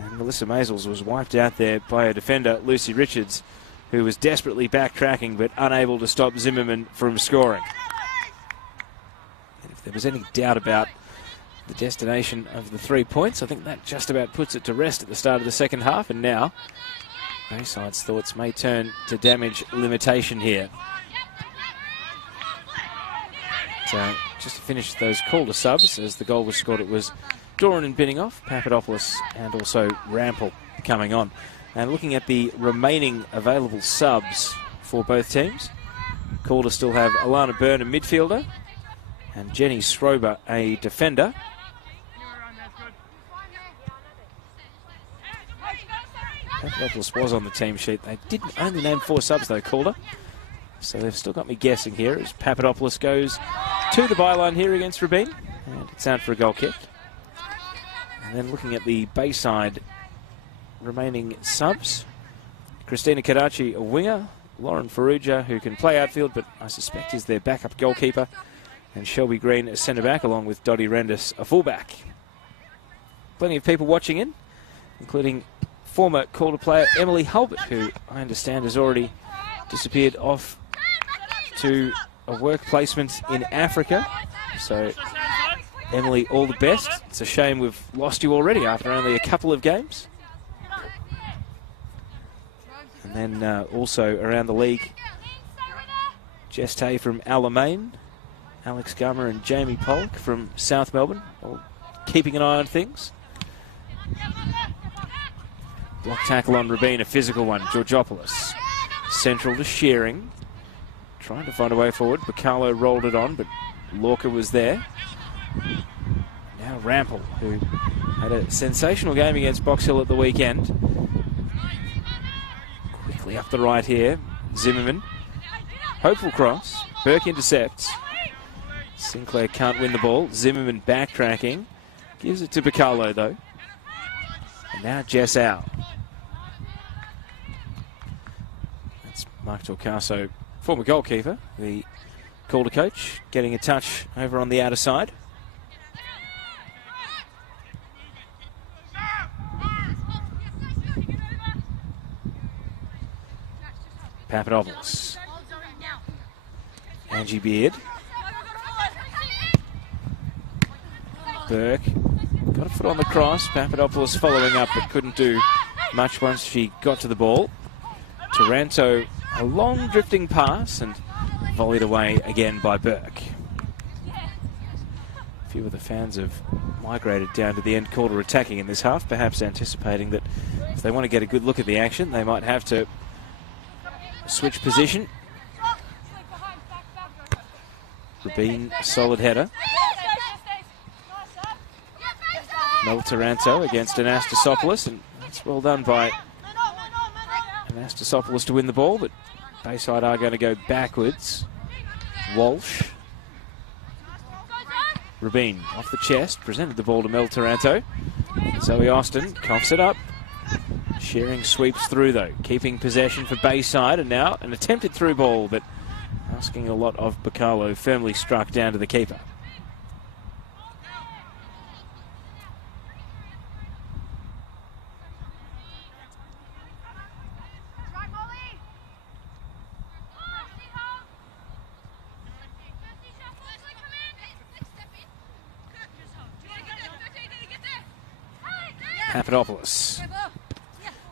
And Melissa Maisels was wiped out there by a defender, Lucy Richards, who was desperately backtracking but unable to stop Zimmerman from scoring. And if there was any doubt about the destination of the 3 points. I think that just about puts it to rest at the start of the second half, and now Bayside's thoughts may turn to damage limitation here. So just to finish those Calder subs, as the goal was scored, it was Doran and Binninghoff, Papadopoulos and also Rampel coming on. And looking at the remaining available subs for both teams, Calder still have Alana Byrne, a midfielder, and Jenny Schrober, a defender. Papadopoulos was on the team sheet. They did only name 4 subs though, Calder. So they've still got me guessing here as Papadopoulos goes to the byline here against Rabin. And it's out for a goal kick. And then looking at the Bayside remaining subs, Christina Karachi, a winger, Lauren Faruja, who can play outfield, but I suspect is their backup goalkeeper, and Shelby Green, a centre-back, along with Dottie Rendis, a fullback. Plenty of people watching in, including former Calder player Emily Hulbert, who I understand has already disappeared off to a work placement in Africa. So, Emily, all the best. It's a shame we've lost you already after only a couple of games. And then also around the league, Jess Tay from Alamein, Alex Gummer and Jamie Pollock from South Melbourne, all keeping an eye on things. Block tackle on Rabin, a physical one, Georgopoulos. Central to Shearing, trying to find a way forward. Bacalo rolled it on, but Lorca was there. Now Rampel, who had a sensational game against Box Hill at the weekend. Quickly up the right here, Zimmerman. Hopeful cross, Burke intercepts. Sinclair can't win the ball. Zimmerman backtracking, gives it to Bacalo though. And now Jess out. That's Mark Torcaso, former goalkeeper, the Calder coach, getting a touch over on the outer side. Papadopoulos. Angie Beard. Burke got a foot on the cross. Papadopoulos following up, but couldn't do much once she got to the ball. Taranto, a long drifting pass and volleyed away again by Burke. A few of the fans have migrated down to the end. Calder attacking in this half, perhaps anticipating that if they want to get a good look at the action, they might have to switch position. Rabin, solid header. Mel Taranto against Anastasopoulos, and that's well done by Anastasopoulos to win the ball, but Bayside are going to go backwards. Walsh. Rabin off the chest, presented the ball to Mel Taranto. Zoe Austin coughs it up. Shearing sweeps through though, keeping possession for Bayside, and now an attempted through ball, but asking a lot of Bacalo, firmly struck down to the keeper. Papadopoulos.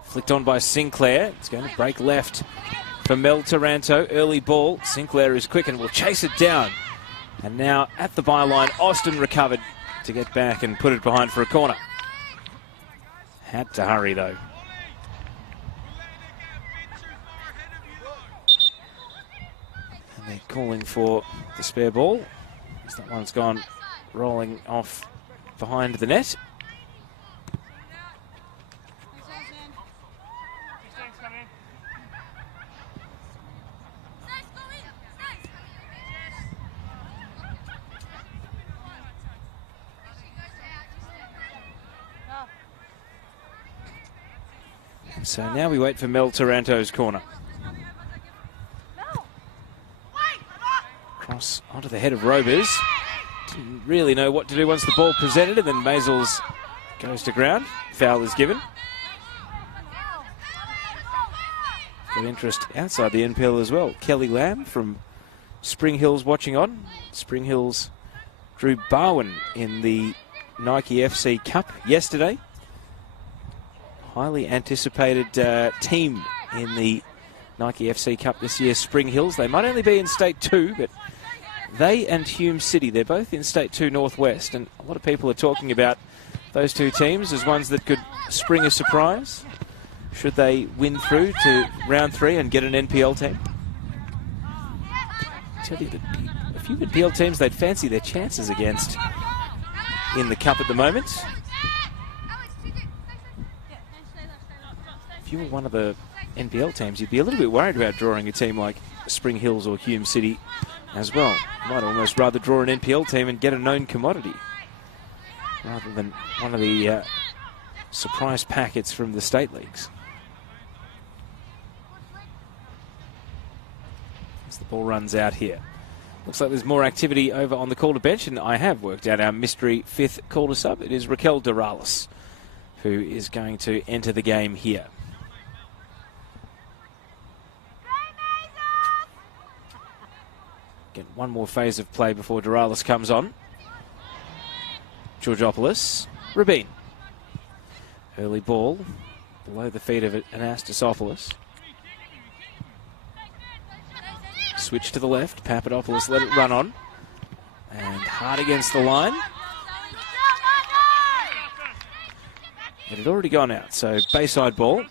Flicked on by Sinclair. It's going to break left for Mel Taranto. Early ball. Sinclair is quick and will chase it down. And now at the byline, Austin recovered to get back and put it behind for a corner. Had to hurry though. And they're calling for the spare ball, as that one's gone rolling off behind the net. So now we wait for Mel Taranto's corner. Cross onto the head of Robers. Didn't really know what to do once the ball presented, and then Maisels goes to ground. Foul is given. Got interest outside the NPL as well. Kelly Lamb from Spring Hills watching on. Spring Hills drew Barwon in the Nike FC Cup yesterday. Highly anticipated team in the Nike FC Cup this year, Spring Hills. They might only be in State 2, but they and Hume City, they're both in State 2 Northwest, and a lot of people are talking about those two teams as ones that could spring a surprise should they win through to round 3 and get an NPL team. I tell you that a few NPL teams they'd fancy their chances against in the Cup at the moment. If you were one of the NPL teams, you'd be a little bit worried about drawing a team like Spring Hills or Hume City as well. You might almost rather draw an NPL team and get a known commodity rather than one of the surprise packets from the state leagues. As the ball runs out here. Looks like there's more activity over on the Calder bench, and I have worked out our mystery 5th Calder sub. It is Raquel Doralis who is going to enter the game here. Get one more phase of play before Doralis comes on. Georgopoulos, Rabin. Early ball below the feet of Anastasopoulos. Switch to the left. Papadopoulos let it run on. And hard against the line. It had already gone out, so Bayside ball.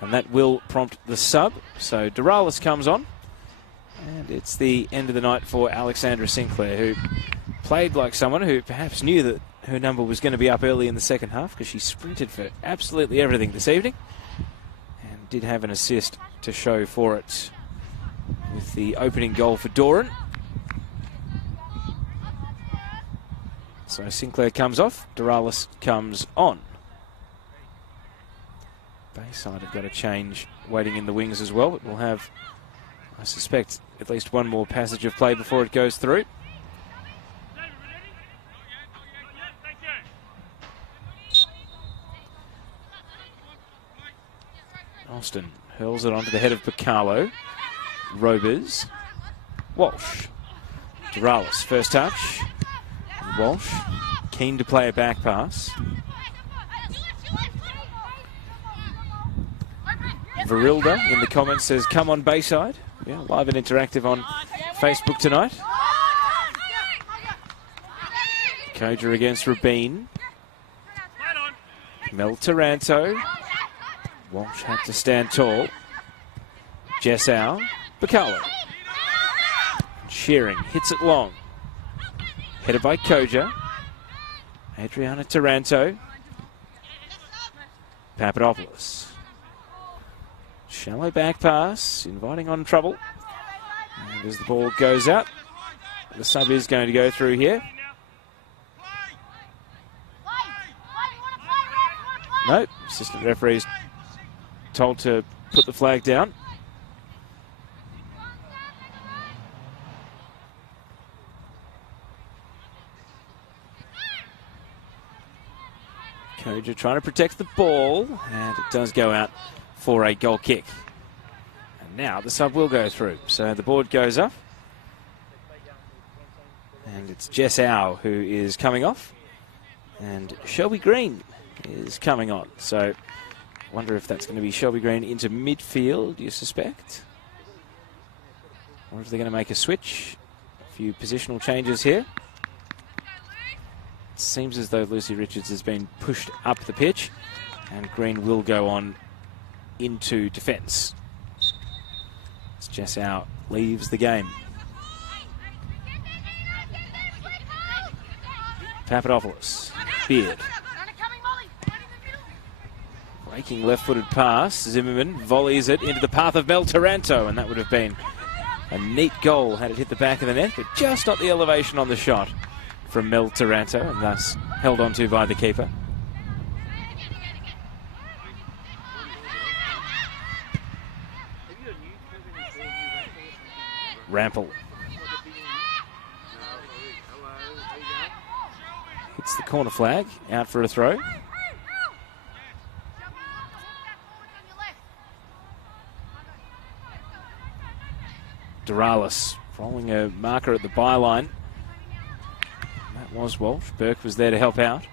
And that will prompt the sub. So Doralis comes on. And it's the end of the night for Alexandra Sinclair, who played like someone who perhaps knew that her number was going to be up early in the second half, because she sprinted for absolutely everything this evening. And did have an assist to show for it with the opening goal for Doran. So Sinclair comes off, Doralis comes on. Bayside have got a change waiting in the wings as well, but we'll have, I suspect, at least one more passage of play before it goes through. Austin hurls it onto the head of Bacalo. Robers. Walsh. Doralis, first touch. Walsh, keen to play a back pass. Virilda in the comments says, come on Bayside. Yeah, live and interactive on Facebook tonight. Calder against Rabin. Mel Taranto. Walsh had to stand tall. Jessau. Bacalo. Shearing hits it long. Headed by Koja. Adriana Taranto. Papadopoulos. Shallow back pass, inviting on trouble. And as the ball goes out, the sub is going to go through here. No, assistant referee's told to put the flag down. Koja trying to protect the ball, and it does go out for a goal kick. And now the sub will go through. So the board goes up. And it's Jessau who is coming off. And Shelby Green is coming on. So I wonder if that's going to be Shelby Green into midfield, you suspect? Or if they're going to make a switch. A few positional changes here. It seems as though Lucy Richards has been pushed up the pitch. And Green will go on into defence. As Jessau leaves the game. Papadopoulos. Beard. Breaking left-footed pass. Zimmerman volleys it into the path of Mel Taranto, and that would have been a neat goal had it hit the back of the net, but just not the elevation on the shot from Mel Taranto, and thus held onto by the keeper. Rampel. Hits the corner flag, out for a throw. Doralis rolling a marker at the byline. That was Walsh. Burke was there to help out.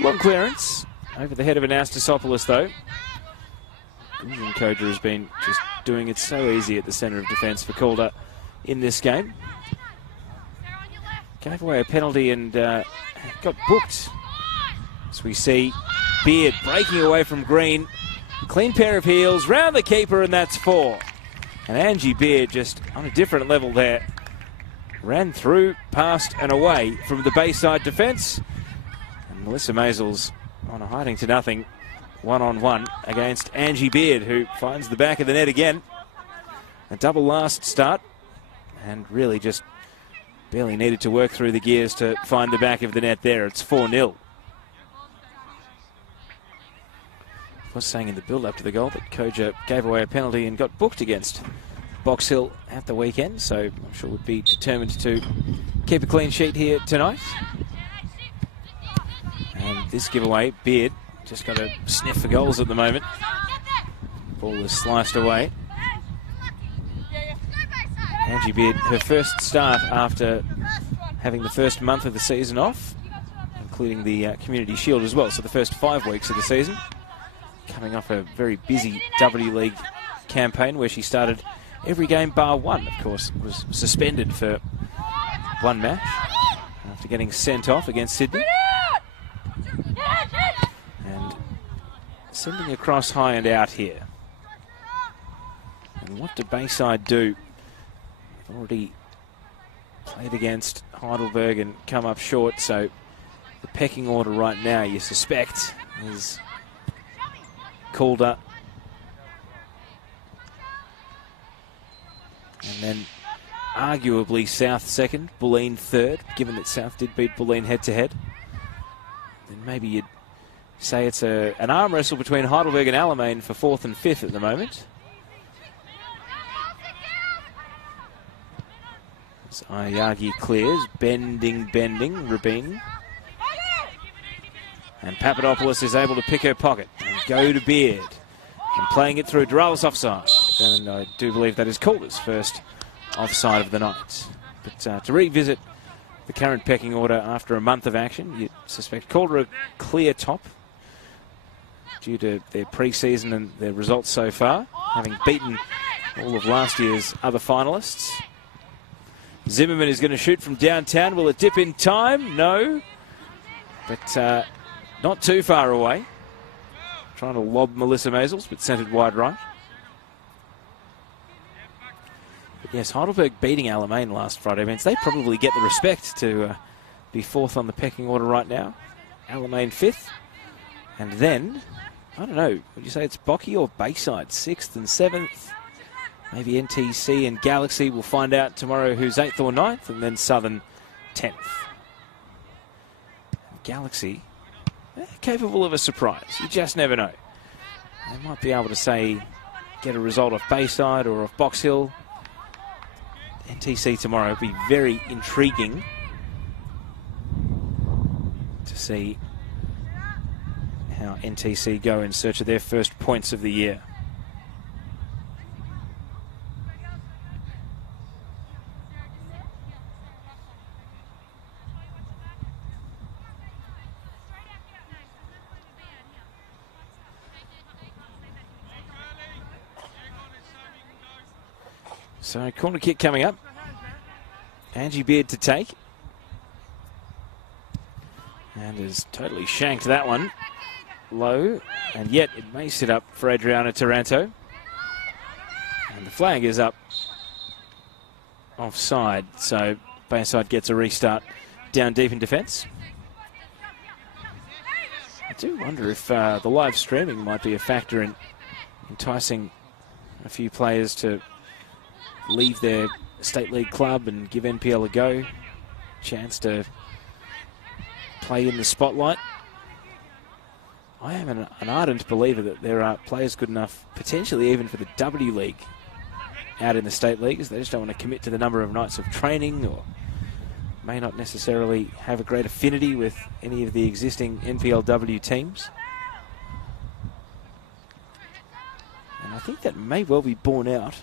Long clearance over the head of Anastasopoulos, though. And Calder has been just doing it so easy at the centre of defence for Calder in this game. Gave away a penalty and got booked. As we see Beard breaking away from Green. Clean pair of heels, round the keeper, and that's 4. And Angie Beard just on a different level there. Ran through, past and away from the Bayside defence. And Melissa Maisels on a hiding to nothing one-on-one against Angie Beard, who finds the back of the net again. A double last start, and really just barely needed to work through the gears to find the back of the net there. It's 4-0. I was saying in the build-up to the goal that Calder gave away a penalty and got booked against Box Hill at the weekend, so I'm sure would be determined to keep a clean sheet here tonight. And this giveaway, Beard just got a sniff for goals at the moment. Ball is sliced away. Angie Beard, her first start after having the first month of the season off, including the Community Shield as well, so the first 5 weeks of the season. Coming off a very busy W League campaign where she started every game bar one, of course, was suspended for 1 match after getting sent off against Sydney. And sending across high and out here. And what did Bayside do? They've already played against Heidelberg and come up short, so the pecking order right now, you suspect, is Calder. And then arguably South second, Bulleen third, given that South did beat Bulleen head-to-head. Then maybe you'd say it's an arm wrestle between Heidelberg and Alamein for 4th and 5th at the moment. As Ayagi clears, bending, Rabin. And Papadopoulos is able to pick her pocket and go to Beard. And playing it through, Duralis offside. And I do believe that is Calder's first offside of the night. But to revisit the current pecking order after a month of action, you'd suspect Calder a clear top due to their pre-season and their results so far, having beaten all of last year's other finalists. Zimmerman is going to shoot from downtown. Will it dip in time? No. But not too far away. Trying to lob Melissa Maisels, but centred wide right. But yes, Heidelberg beating Alamein last Friday means they probably get the respect to be 4th on the pecking order right now. Alamein 5th. And then, I don't know, would you say it's Bocky or Bayside? 6th and 7th. Maybe NTC and Galaxy. We'll find out tomorrow who's 8th or 9th. And then Southern 10th. Galaxy, capable of a surprise. You just never know. They might be able to, say, get a result off Bayside or off Box Hill. NTC tomorrow will be very intriguing to see how NTC go in search of their first points of the year. So corner kick coming up. Angie Beard to take. And has totally shanked that one. Low. And yet it may sit up for Adriana Taranto. And the flag is up offside. So Bayside gets a restart down deep in defence. I do wonder if the live streaming might be a factor in enticing a few players to leave their state league club and give NPL a go. Chance to play in the spotlight. I am an ardent believer that there are players good enough, potentially even for the W League, out in the state leagues. They just don't want to commit to the number of nights of training, or may not necessarily have a great affinity with any of the existing NPLW teams. And I think that may well be borne out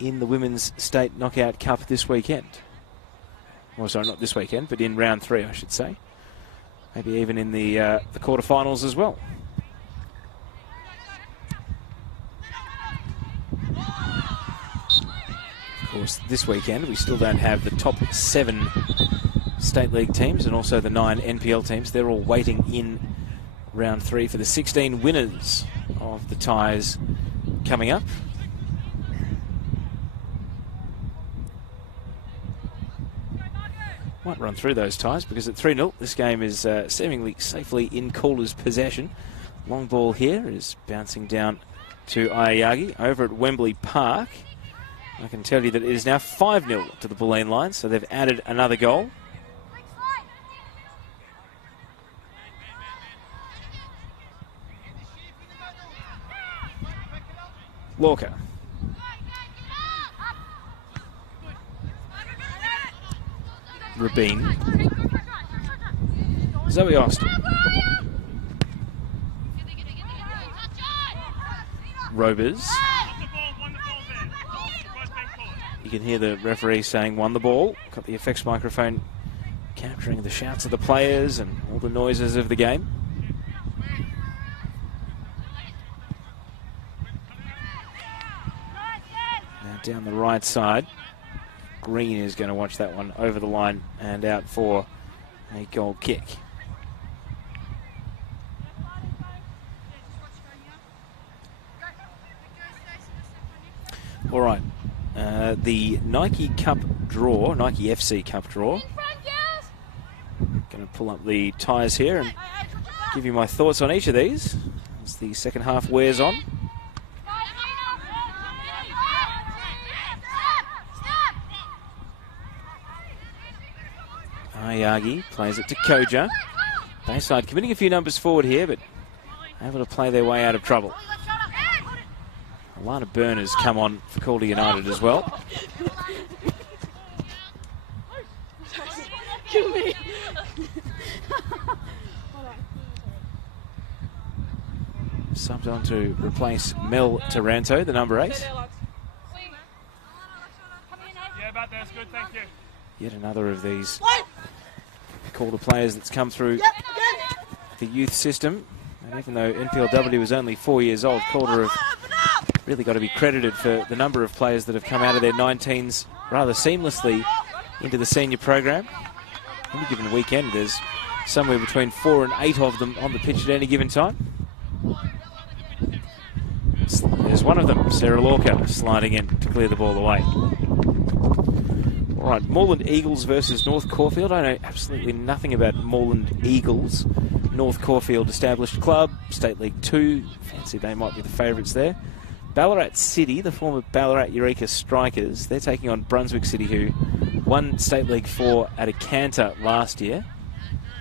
in the Women's State Knockout Cup this weekend. Well, sorry, not this weekend, but in round 3, I should say. maybe even in the quarterfinals as well. Of course, this weekend we still don't have the top 7 State League teams and also the 9 NPL teams. They're all waiting in round 3 for the 16 winners of the ties coming up. Might run through those ties because at 3-0 this game is seemingly safely in Calder's possession. Long ball here is bouncing down to Ayagi over at Wembley Park. I can tell you that it is now 5-0 to the Bulleen Lions, so they've added another goal. Lorca. Rabin. Zoe Austin. Robers. You can hear the referee saying won the ball. Got the effects microphone capturing the shouts of the players and all the noises of the game. Now down the right side. Green is going to watch that one over the line and out for a goal kick. All right. The Nike Cup draw, Nike FC Cup draw. Going to pull up the ties here and give you my thoughts on each of these as the second half wears on. Ayagi plays it to Koja. Bayside committing a few numbers forward here, but able to play their way out of trouble. Alana Burners come on for Calder United as well. Subbed on to replace Mel Taranto, the number 8. Yeah, about that's good, thank you. Yet another of these Calder players that's come through the youth system. And even though NPLW is only 4 years old, Calder have really got to be credited for the number of players that have come out of their 19s rather seamlessly into the senior program. Any given weekend, there's somewhere between 4 and 8 of them on the pitch at any given time. There's one of them, Sarah Lorca, sliding in to clear the ball away. All right, Moreland Eagles versus North Caulfield. I know absolutely nothing about Moreland Eagles. North Caulfield established club, State League 2. Fancy they might be the favourites there. Ballarat City, the former Ballarat Eureka Strikers, they're taking on Brunswick City, who won State League 4 at a canter last year.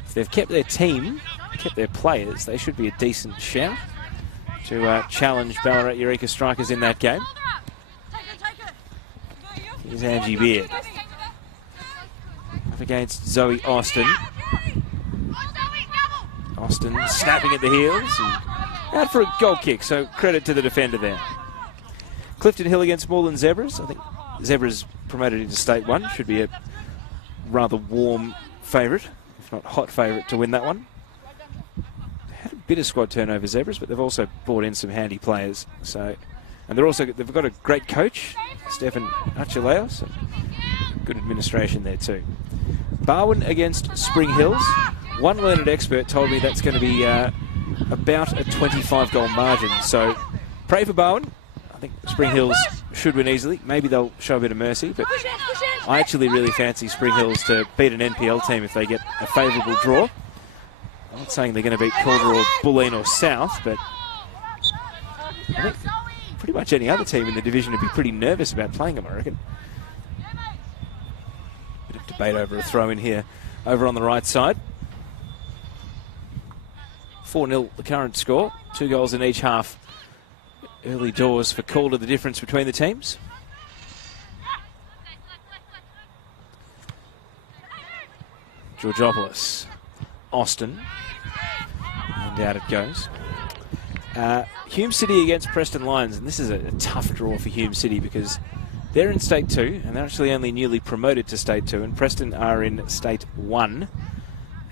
If they've kept their team, kept their players, they should be a decent shout to challenge Ballarat Eureka Strikers in that game. Here's Angie Beard up against Zoe Austin. Austin snapping at the heels and out for a goal kick, so credit to the defender there. Clifton Hill against Moreland Zebras. I think Zebras promoted into State 1. Should be a rather warm favourite, if not hot favourite, to win that one. Had a bit of squad turnover, Zebras, but they've also brought in some handy players. So, and they've got a great coach, Stefan Achilleos. Good administration there too. Barwon against Spring Hills. One learned expert told me that's going to be about a 25-goal margin. So pray for Barwon. I think Spring Hills should win easily. Maybe they'll show a bit of mercy, but I actually really fancy Spring Hills to beat an NPL team if they get a favourable draw. I'm not saying they're going to beat Calder or Bulleen or South, but I think pretty much any other team in the division would be pretty nervous about playing them, I reckon. Bit of debate over a throw in here over on the right side. 4-0 the current score. 2 goals in each half. Early doors for Calder, the difference between the teams. Georgopoulos. Austin. And out it goes. Hume City against Preston Lions. And this is a tough draw for Hume City because they're in State 2 and they're actually only newly promoted to State 2. And Preston are in State 1.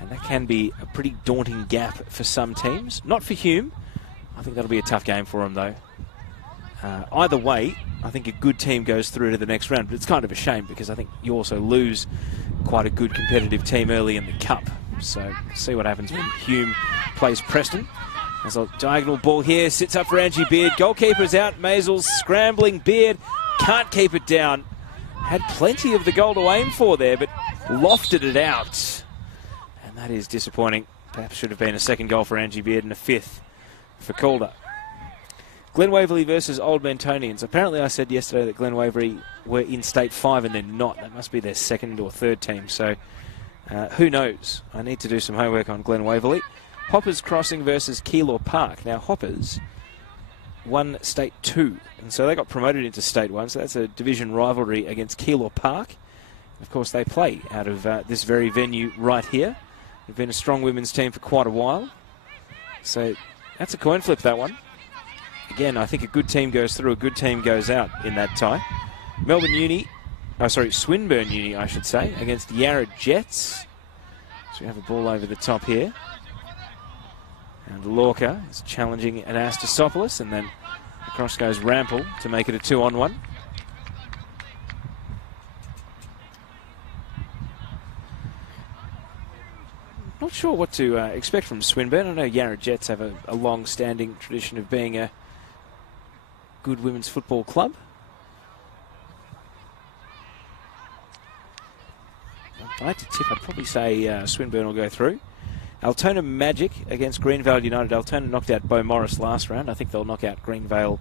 And that can be a pretty daunting gap for some teams. Not for Hume. I think that'll be a tough game for him, though. Either way, I think a good team goes through to the next round. But it's kind of a shame because I think you also lose quite a good competitive team early in the Cup. So see what happens when Hume plays Preston. There's a diagonal ball here. Sits up for Angie Beard. Goalkeeper's out. Maisels scrambling. Beard can't keep it down. Had plenty of the goal to aim for there, but lofted it out. And that is disappointing. Perhaps should have been a second goal for Angie Beard and a fifth for Calder. Glen Waverley versus Old Mentonians. Apparently I said yesterday that Glen Waverley were in State 5 and they're not. That must be their second or third team. So who knows? I need to do some homework on Glen Waverley. Hoppers Crossing versus Keilor Park. Now Hoppers won State 2, and so they got promoted into State 1, so that's a division rivalry against Keilor Park. Of course, they play out of this very venue right here. They've been a strong women's team for quite a while, so that's a coin flip, that one. Again, I think a good team goes through, a good team goes out in that tie. Swinburne Uni, I should say, against Yarra Jets. So we have a ball over the top here. And Lorca is challenging Anastasopoulos, and then across goes Rampel to make it a 2-on-1. Not sure what to expect from Swinburne. I know Yarra Jets have a long-standing tradition of being a good women's football club. If I had to tip, I'd probably say Swinburne will go through. Altona Magic against Greenvale United. Altona knocked out Beau Morris last round. I think they'll knock out Greenvale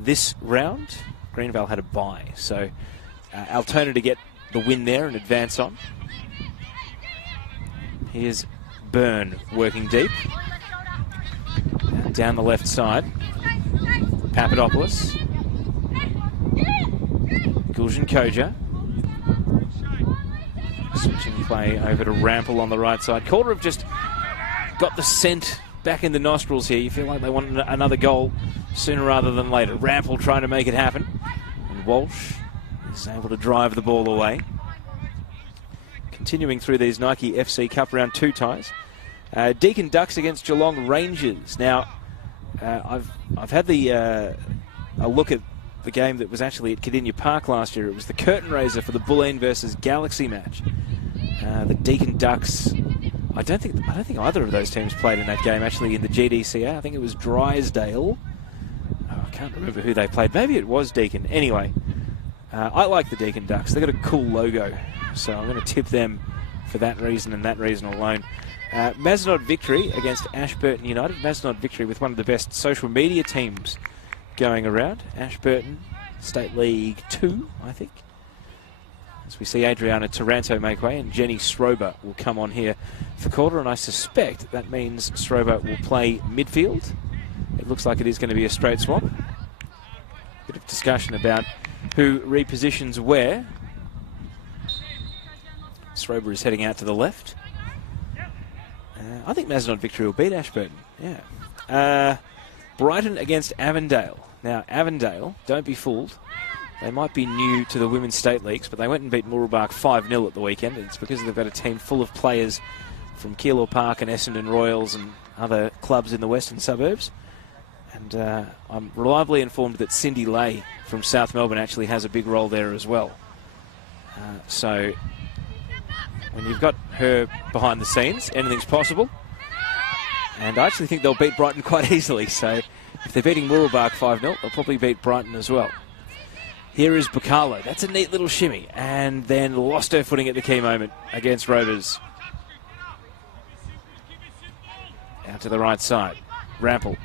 this round. Greenvale had a bye, so Altona to get the win there and advance on. Here's Byrne working deep. Down the left side. Papadopoulos. Gulshan Koja. Switching play over to Rampel on the right side. Calder have just got the scent back in the nostrils here. You feel like they want another goal sooner rather than later. Rampel trying to make it happen. And Walsh is able to drive the ball away. Continuing through these Nike FC Cup Round 2 ties. Deakin Ducks against Geelong Rangers. Now, I've had a look at the game that was actually at Cardinia Park last year. It was the curtain raiser for the Bulleen versus Galaxy match. The Deakin Ducks, I don't think either of those teams played in that game actually in the GDCA. I think it was Drysdale. I can't remember who they played. Maybe it was Deakin. Anyway, I like the Deakin Ducks. They've got a cool logo, so I'm going to tip them for that reason and that reason alone. Mazenod Victory against Ashburton United. Mazenod Victory with one of the best social media teams going around. Ashburton, State League 2, I think. As we see Adriana Taranto make way, and Jenny Srober will come on here for Calder, and I suspect that means Srober will play midfield. It looks like it is going to be a straight swap. Bit of discussion about who repositions where. Srober is heading out to the left. I think Mazenod Victory will beat Ashburton. Yeah. Brighton against Avondale. Now, Avondale, don't be fooled. They might be new to the Women's State Leagues, but they went and beat Mooroolbark 5-0 at the weekend. It's because they've got a team full of players from Keilor Park and Essendon Royals and other clubs in the western suburbs. And I'm reliably informed that Cindy Lay from South Melbourne actually has a big role there as well. So when you've got her behind the scenes, anything's possible. And I actually think they'll beat Brighton quite easily. So if they're beating Mooroolbark 5-0, they'll probably beat Brighton as well. Here is Bacalo. That's a neat little shimmy. And then lost her footing at the key moment against Rovers. Out to the right side. Rampel.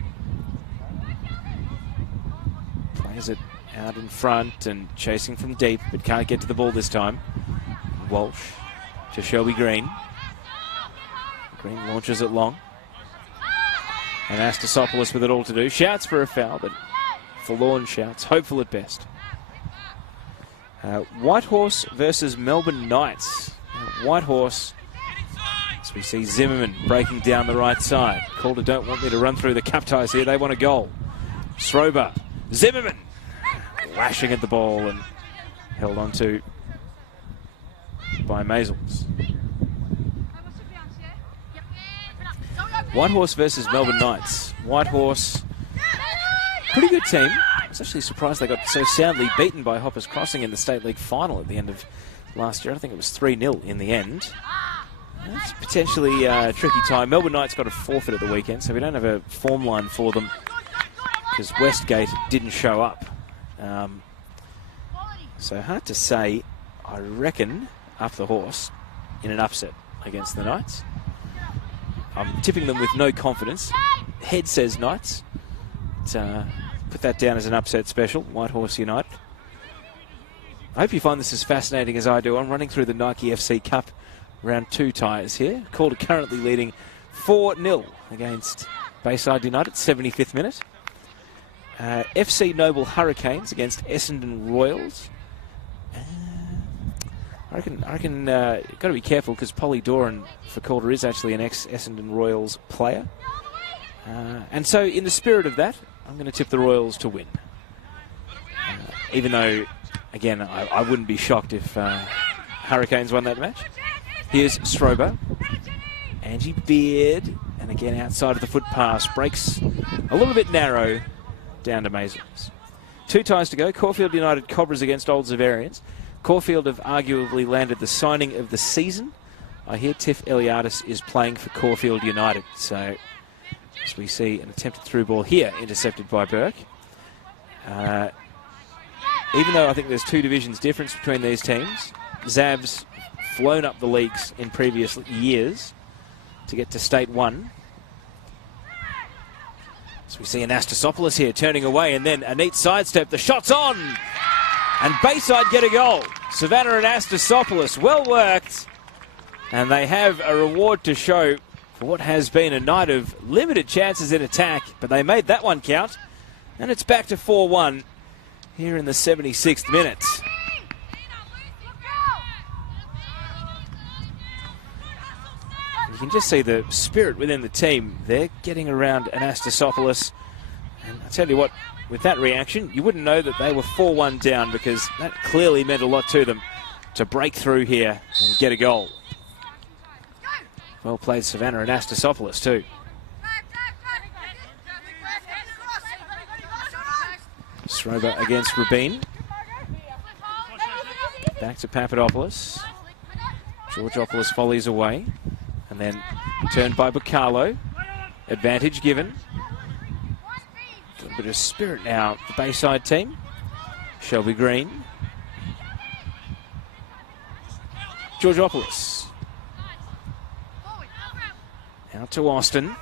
Plays it out in front and chasing from deep, but can't get to the ball this time. Walsh to Shelby Green. Green launches it long. And Anastasopoulos with it all to do. Shouts for a foul, but forlorn shouts. Hopeful at best. Whitehorse versus Melbourne Knights. Whitehorse, as we see Zimmerman breaking down the right side. Calder don't want me to run through the cup ties here. They want a goal. Srober. Zimmerman lashing at the ball and held on to by Maisels. Whitehorse versus Melbourne Knights. Whitehorse, pretty good team. I was actually surprised they got so soundly beaten by Hoppers Crossing in the State League final at the end of last year. I think it was 3-0 in the end. It's potentially a tricky time. Melbourne Knights got a forfeit at the weekend, so we don't have a form line for them because Westgate didn't show up. So hard to say. I reckon up the horse in an upset against the Knights. I'm tipping them with no confidence. Head says Knights. Put that down as an upset special. Whitehorse United. I hope you find this as fascinating as I do. I'm running through the Nike FC Cup round 2 ties here. Calder currently leading 4-0 against Bayside United, 75th minute. FC Noble Hurricanes against Essendon Royals. I reckon got to be careful because Polly Doran for Calder is actually an ex-Essendon Royals player. And so in the spirit of that, I'm going to tip the Royals to win. Even though, again, I wouldn't be shocked if Hurricanes won that match. Here's Strober. Angie Beard. And again, outside of the foot pass. Breaks a little bit narrow down to Masons. 2 ties to go. Caulfield United Cobras against Old Zavarians. Caulfield have arguably landed the signing of the season. I hear Tiff Eliadis is playing for Caulfield United. So, as we see an attempted through ball here, intercepted by Burke. Even though I think there's 2 divisions difference between these teams, Zav's flown up the leagues in previous years to get to State 1. So we see Anastasopoulos here turning away, and then a neat sidestep. The shot's on! And Bayside get a goal. Savannah and Anastasopoulos, well worked. And they have a reward to show for what has been a night of limited chances in attack. But they made that one count. And it's back to 4-1 here in the 76th minute. You can just see the spirit within the team. They're getting around Anastasopoulos. And I tell you what, with that reaction, you wouldn't know that they were 4-1 down because that clearly meant a lot to them to break through here and get a goal. Well played, Savannah and Anastasopoulos too. Strober against Rabin. Back to Papadopoulos. Georgopoulos volleys away. And then turned by Bacalo. Advantage given. Got a bit of spirit now, the Bayside team. Shelby Green. Georgopoulos. Out to Austin.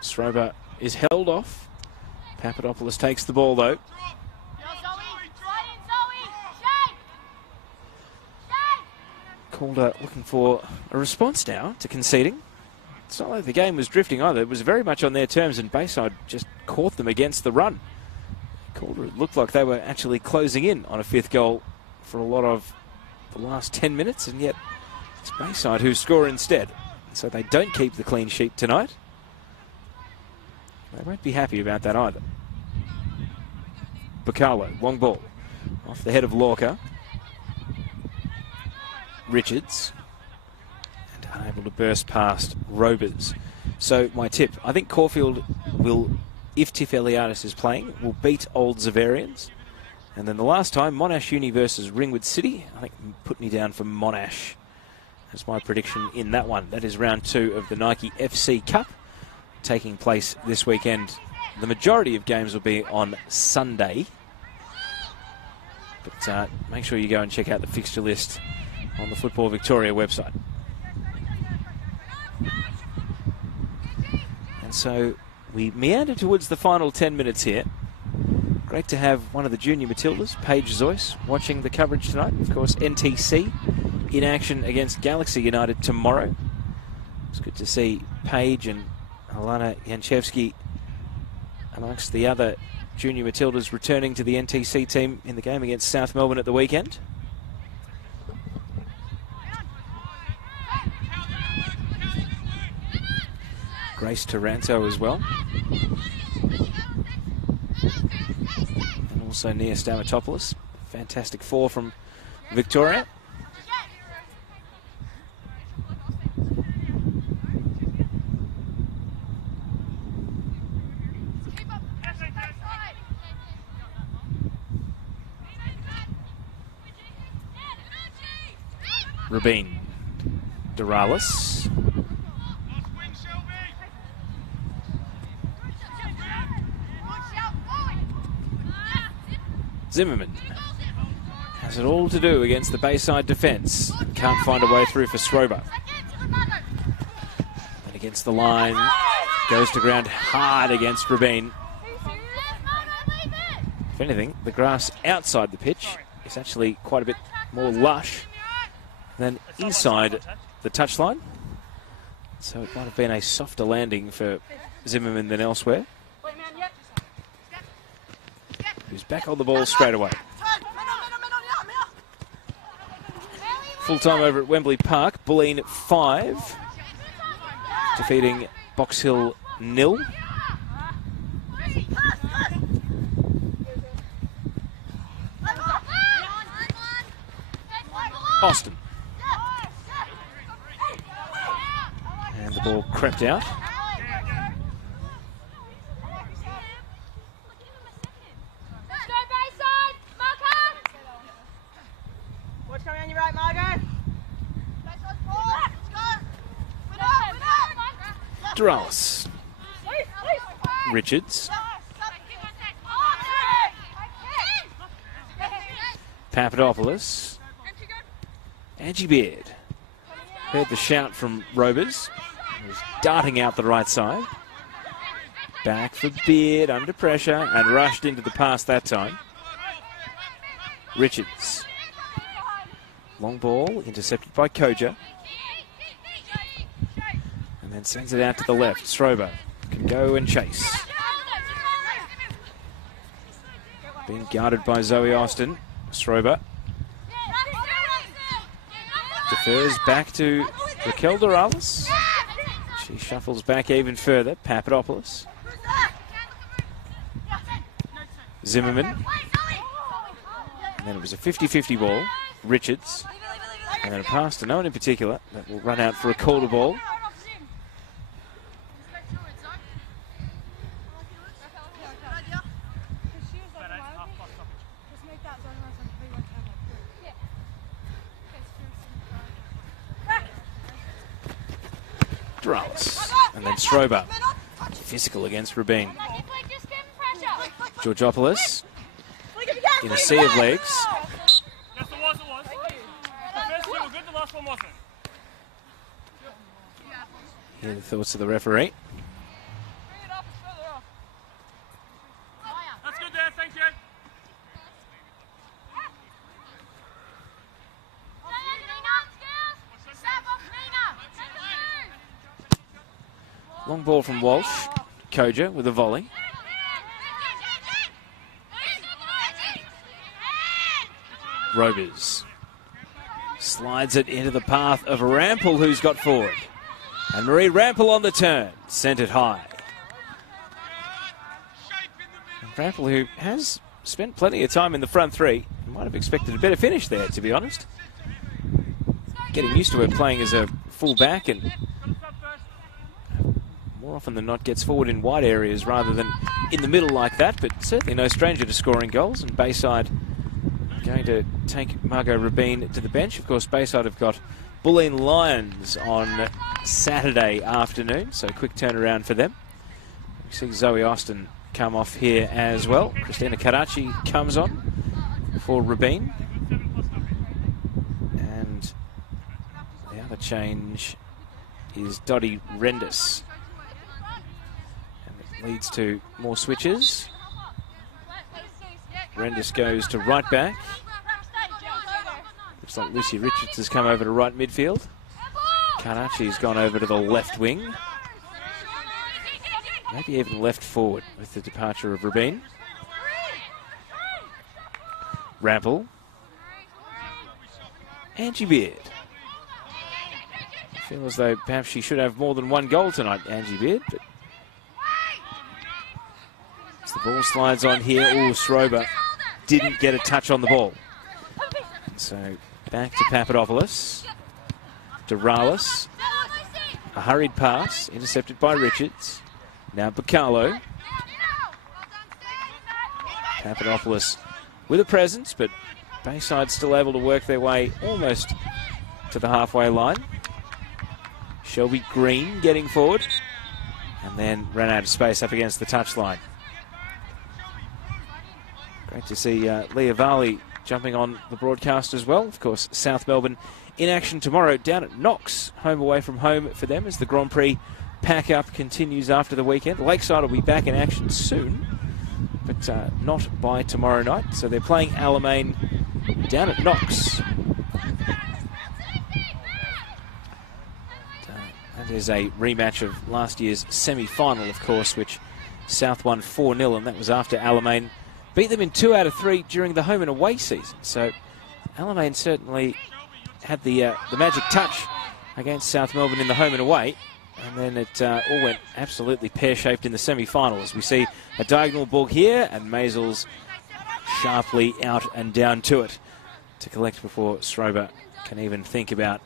Strober is held off. Papadopoulos takes the ball though. Calder looking for a response now to conceding. It's not like the game was drifting either. It was very much on their terms, and Bayside just caught them against the run. Calder looked like they were actually closing in on a 5th goal for a lot of the last 10 minutes, and yet it's Bayside who score instead. So they don't keep the clean sheet tonight. They won't be happy about that either. Bacalo, long ball. Off the head of Lorca. Richards. And unable to burst past Robers. So my tip, I think Caulfield will, if Tiff Eliadis is playing, will beat Old Zavarians. And then the last time, Monash Uni versus Ringwood City, I think put me down for Monash. That's my prediction in that one. That is round 2 of the Nike FC Cup, taking place this weekend. The majority of games will be on Sunday. But make sure you go and check out the fixture list on the Football Victoria website. And so we meander towards the final 10 minutes here. Great to have one of the junior Matildas, Paige Zoyce, watching the coverage tonight. Of course, NTC in action against Galaxy United tomorrow. It's good to see Paige and Alana Janchevsky amongst the other junior Matildas returning to the NTC team in the game against South Melbourne at the weekend. Grace Taranto as well. And also Nia Stamatopoulos. Fantastic 4 from Victoria. Rabin. Duralis. Zimmerman has it all to do against the Bayside defence. Can't find a way through for Schrober. And against the line, goes to ground hard against Rabin. If anything, the grass outside the pitch is actually quite a bit more lush than inside the touchline. So it might have been a softer landing for Zimmerman than elsewhere. Who's back on the ball straight away. Full time over at Wembley Park. Bulleen 5. Defeating Box Hill 0. Austin. And the ball crept out. Duralis. Richards. Papadopoulos. Angie Beard. Heard the shout from Robers. He was darting out the right side. Back for Beard under pressure and rushed into the pass that time. Richards. Long ball intercepted by Koja. And then sends it out to the left. Schrober can go and chase. Being guarded by Zoe Austin. Schrober defers back to Raquel Duralis. She shuffles back even further. Papadopoulos. Zimmerman. And then it was a 50-50 ball. Richards. And then a pass to no one in particular. That will run out for a Calder ball. Duralis. And then Schrober. Physical against Rabin. Georgopoulos. In a sea of legs. Yes, it was. The first two were good, the last one wasn't. Hear the thoughts of the referee. That's good there, thank you. Long ball from Walsh. Koja with a volley. Robers slides it into the path of Rampel, who's got forward. And Marie Rampel on the turn. Sent it high. And Rampel, who has spent plenty of time in the front three, might have expected a better finish there, to be honest. Getting used to her playing as a full-back and more often than not gets forward in wide areas rather than in the middle like that, but certainly no stranger to scoring goals. And Bayside going to take Margot Rabin to the bench. Of course, Bayside have got Bulleen Lions on Saturday afternoon, so quick turnaround for them. We see Zoe Austin come off here as well. Christina Karachi comes on for Rabin. And the other change is Dottie Rendis. And it leads to more switches. Rendis goes to right back. Looks like Lucy Richards has come over to right midfield. Karachi's gone over to the left wing. Maybe even left forward with the departure of Rabin. Rampel. Angie Beard. I feel as though perhaps she should have more than one goal tonight, Angie Beard. But as the ball slides on here, Schrober didn't get a touch on the ball. So back to Papadopoulos. Duralis. A hurried pass, intercepted by Richards. Now Bacalo. Papadopoulos with a presence, but Bayside still able to work their way almost to the halfway line. Shelby Green getting forward. And then ran out of space up against the touchline. Great to see Leah Varley jumping on the broadcast as well. Of course, South Melbourne in action tomorrow down at Knox. Home away from home for them as the Grand Prix pack-up continues after the weekend. Lakeside will be back in action soon, but not by tomorrow night. So they're playing Alamein down at Knox. That is a rematch of last year's semi-final, of course, which South won 4-0, and that was after Alamein beat them in 2 out of 3 during the home and away season. So Alamein certainly had the magic touch against South Melbourne in the home and away. And then it all went absolutely pear-shaped in the semi-final as we see a diagonal ball here and Maisels sharply out and down to it to collect before Strober can even think about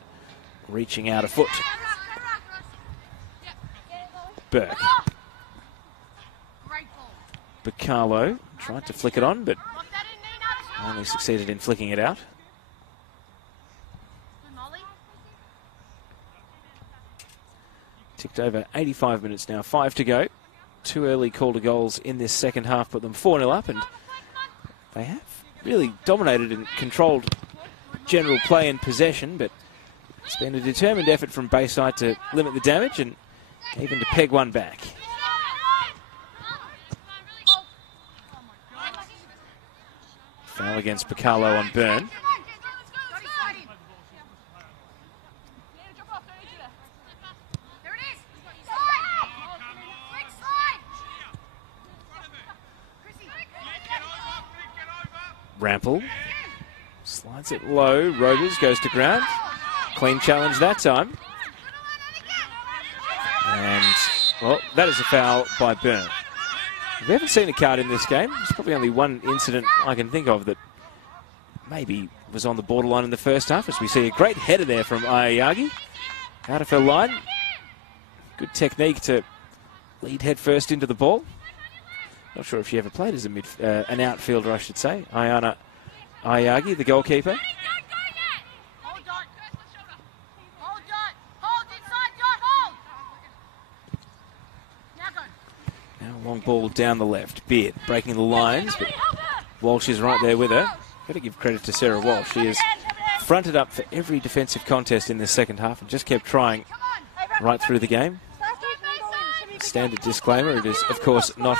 reaching out a foot. Burke. Bacalo tried to flick it on, but only succeeded in flicking it out. Ticked over 85 minutes now, 5 to go. 2 early Calder goals in this second half put them 4-0 up, and they have really dominated and controlled general play and possession, but it's been a determined effort from Bayside to limit the damage and even to peg one back. Foul against Bacalo on Byrne. Rample slides it low. Robers goes to ground. Clean challenge that time. And, well, that is a foul by Byrne. We haven't seen a card in this game. There's probably only one incident I can think of that maybe was on the borderline in the first half, as we see a great header there from Ayagi. Out of her line. Good technique to lead head first into the ball. Not sure if she ever played as a an outfielder, I should say. Ayana Ayagi, the goalkeeper. Now a long ball down the left. Beard breaking the lines, but Walsh is right there with her. Got to give credit to Sarah Walsh. She has fronted up for every defensive contest in the second half and just kept trying right through the game. Standard disclaimer, it is, of course, not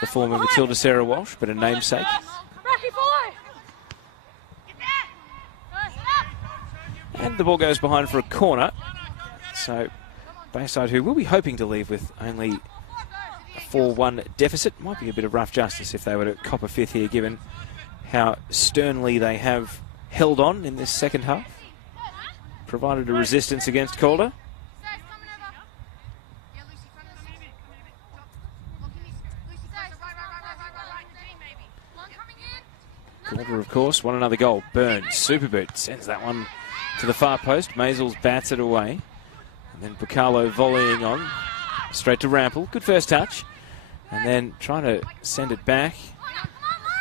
the former Matilda Sarah Walsh, but a namesake. And the ball goes behind for a corner. So Bayside, who will be hoping to leave with only a 4-1 deficit, might be a bit of rough justice if they were to cop a fifth here, given how sternly they have held on in this second half. Provided a resistance against Calder. Calder, of course, won another goal. Byrne, super boot, sends that one to the far post. Maisels bats it away. And then Bacalo volleying on. Straight to Rample. Good first touch. And then trying to send it back.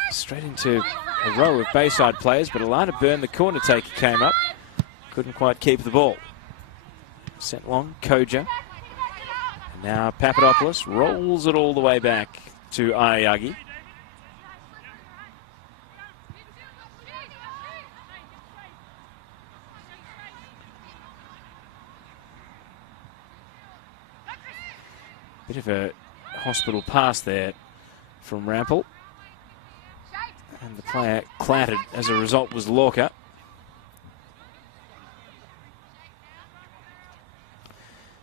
Straight into a row of Bayside players. But Alana Byrne, the corner taker, came up. Couldn't quite keep the ball. Sent long, Koja. And now Papadopoulos rolls it all the way back to Ayagi. Bit of a hospital pass there from Rample. And the player clattered as a result was Lorca.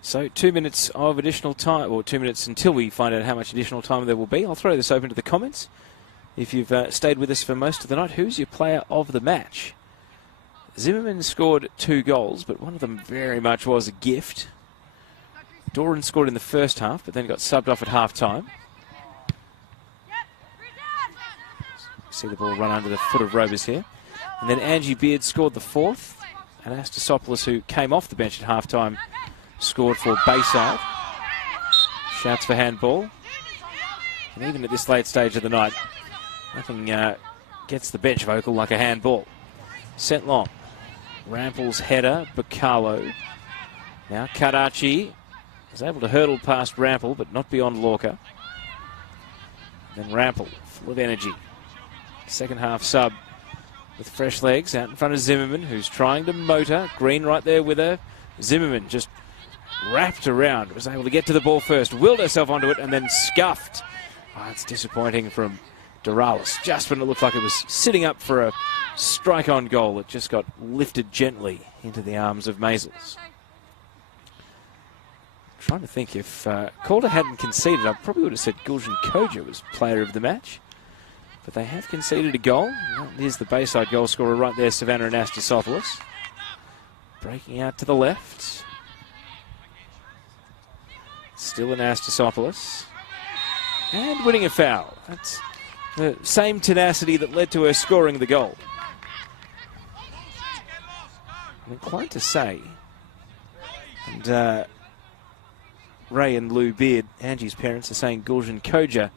So 2 minutes of additional time, or 2 minutes until we find out how much additional time there will be. I'll throw this open to the comments. If you've stayed with us for most of the night, who's your player of the match? Zimmerman scored 2 goals, but one of them very much was a gift. Doran scored in the first half, but then got subbed off at half-time. See the ball run under the foot of Robers here. And then Angie Beard scored the 4th. And Astasopoulos, who came off the bench at half-time, scored for Bayside. Shouts for handball. And even at this late stage of the night, nothing gets the bench vocal like a handball. Sent long. Rample's header, Bacalo. Now Karachi was able to hurdle past Rample, but not beyond Lorca. Then Rample, full of energy. Second half sub with fresh legs out in front of Zimmerman, who's trying to motor. Green right there with her. Zimmerman just wrapped around, was able to get to the ball first, willed herself onto it, and then scuffed. Oh, it's disappointing from Doralis. Just when it looked like it was sitting up for a strike-on goal, it just got lifted gently into the arms of Maisels. Trying to think, if Calder hadn't conceded, I probably would have said Gulshan Koja was player of the match. But they have conceded a goal. Well, here's the Bayside goal scorer right there, Savannah Anastasopoulos. Breaking out to the left. Still Anastasopoulos. And winning a foul. That's the same tenacity that led to her scoring the goal. I'm inclined to say, and Ray and Lou Beard, Angie's parents, are saying Gulshan Koja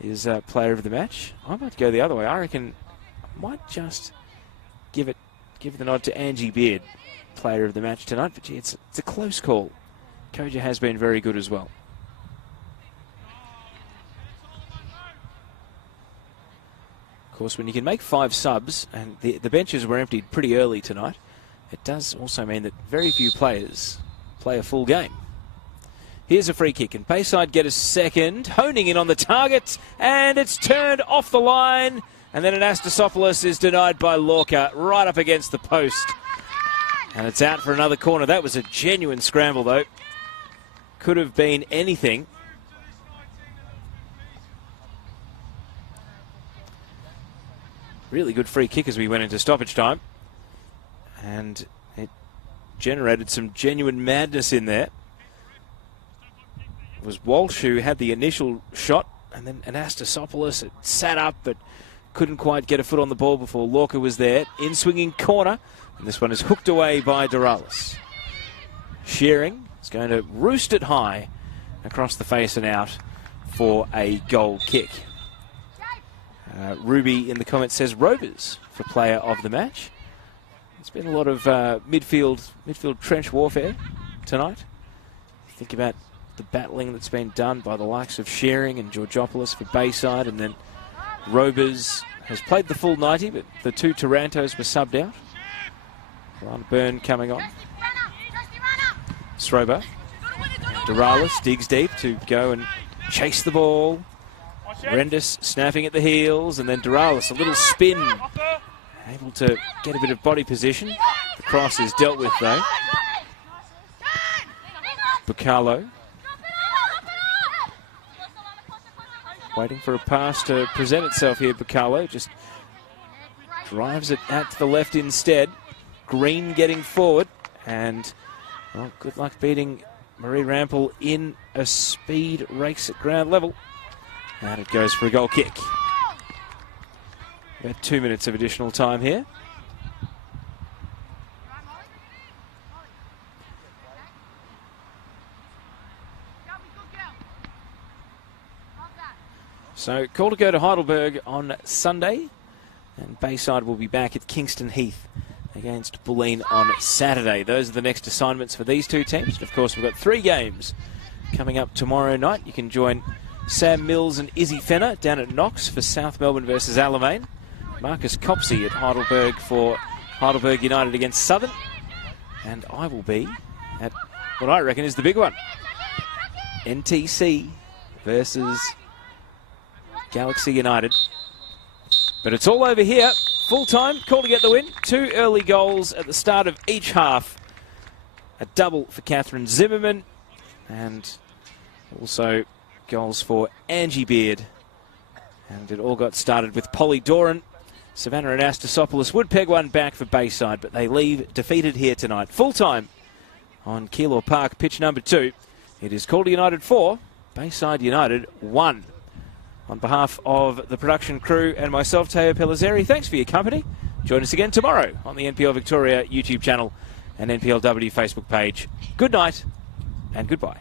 is player of the match. I might go the other way. I reckon I might just give the nod to Angie Beard, player of the match tonight. But gee, it's a close call. Koja has been very good as well. Of course, when you can make 5 subs, and the benches were emptied pretty early tonight, it does also mean that very few players play a full game. Here's a free kick, and Bayside get a second, honing in on the target, and it's turned off the line, and then Anastasopoulos is denied by Lorca, right up against the post. And it's out for another corner. That was a genuine scramble, though. Could have been anything. Really good free kick as we went into stoppage time. And it generated some genuine madness in there. It was Walsh who had the initial shot, and then Anastasopoulos sat up but couldn't quite get a foot on the ball before Lorca was there. In swinging corner, and this one is hooked away by Doralis. Shearing is going to roost it high across the face and out for a goal kick. Ruby in the comments says Rovers for player of the match. It's been a lot of midfield trench warfare tonight. Think about the battling that's been done by the likes of Shearing and Georgopoulos for Bayside, and then Rovers has played the full 90, but the 2 Tarantos were subbed out. Ron Byrne coming on. Sroba. Doralis digs deep to go and chase the ball. Rendis snapping at the heels, and then Doralis, a little spin. Able to get a bit of body position. The cross is dealt with, though. Bacalo. Waiting for a pass to present itself here, Bacalo. Just drives it out to the left instead. Green getting forward. And, well, good luck beating Marie Rample in a speed race at ground level. And it goes for a goal kick. About 2 minutes of additional time here. So, call to go to Heidelberg on Sunday, and Bayside will be back at Kingston Heath against Bulleen on Saturday. Those are the next assignments for these two teams. And of course, we've got 3 games coming up tomorrow night. You can join Sam Mills and Izzy Fenner down at Knox for South Melbourne versus Alamein. Marcus Copsey at Heidelberg for Heidelberg United against Southern. And I will be at what I reckon is the big one. NTC versus Galaxy United. But it's all over here. Full time, call to get the win. 2 early goals at the start of each half. A double for Catherine Zimmerman. And also goals for Angie Beard. And it all got started with Polly Doran. Savannah Anastasopoulos would peg one back for Bayside, but they leave defeated here tonight. Full time on Keilor Park, pitch number 2. It is Calder United 4, Bayside United 1. On behalf of the production crew and myself, Teo Pellizzeri, thanks for your company. Join us again tomorrow on the NPL Victoria YouTube channel and NPLW Facebook page. Good night and goodbye.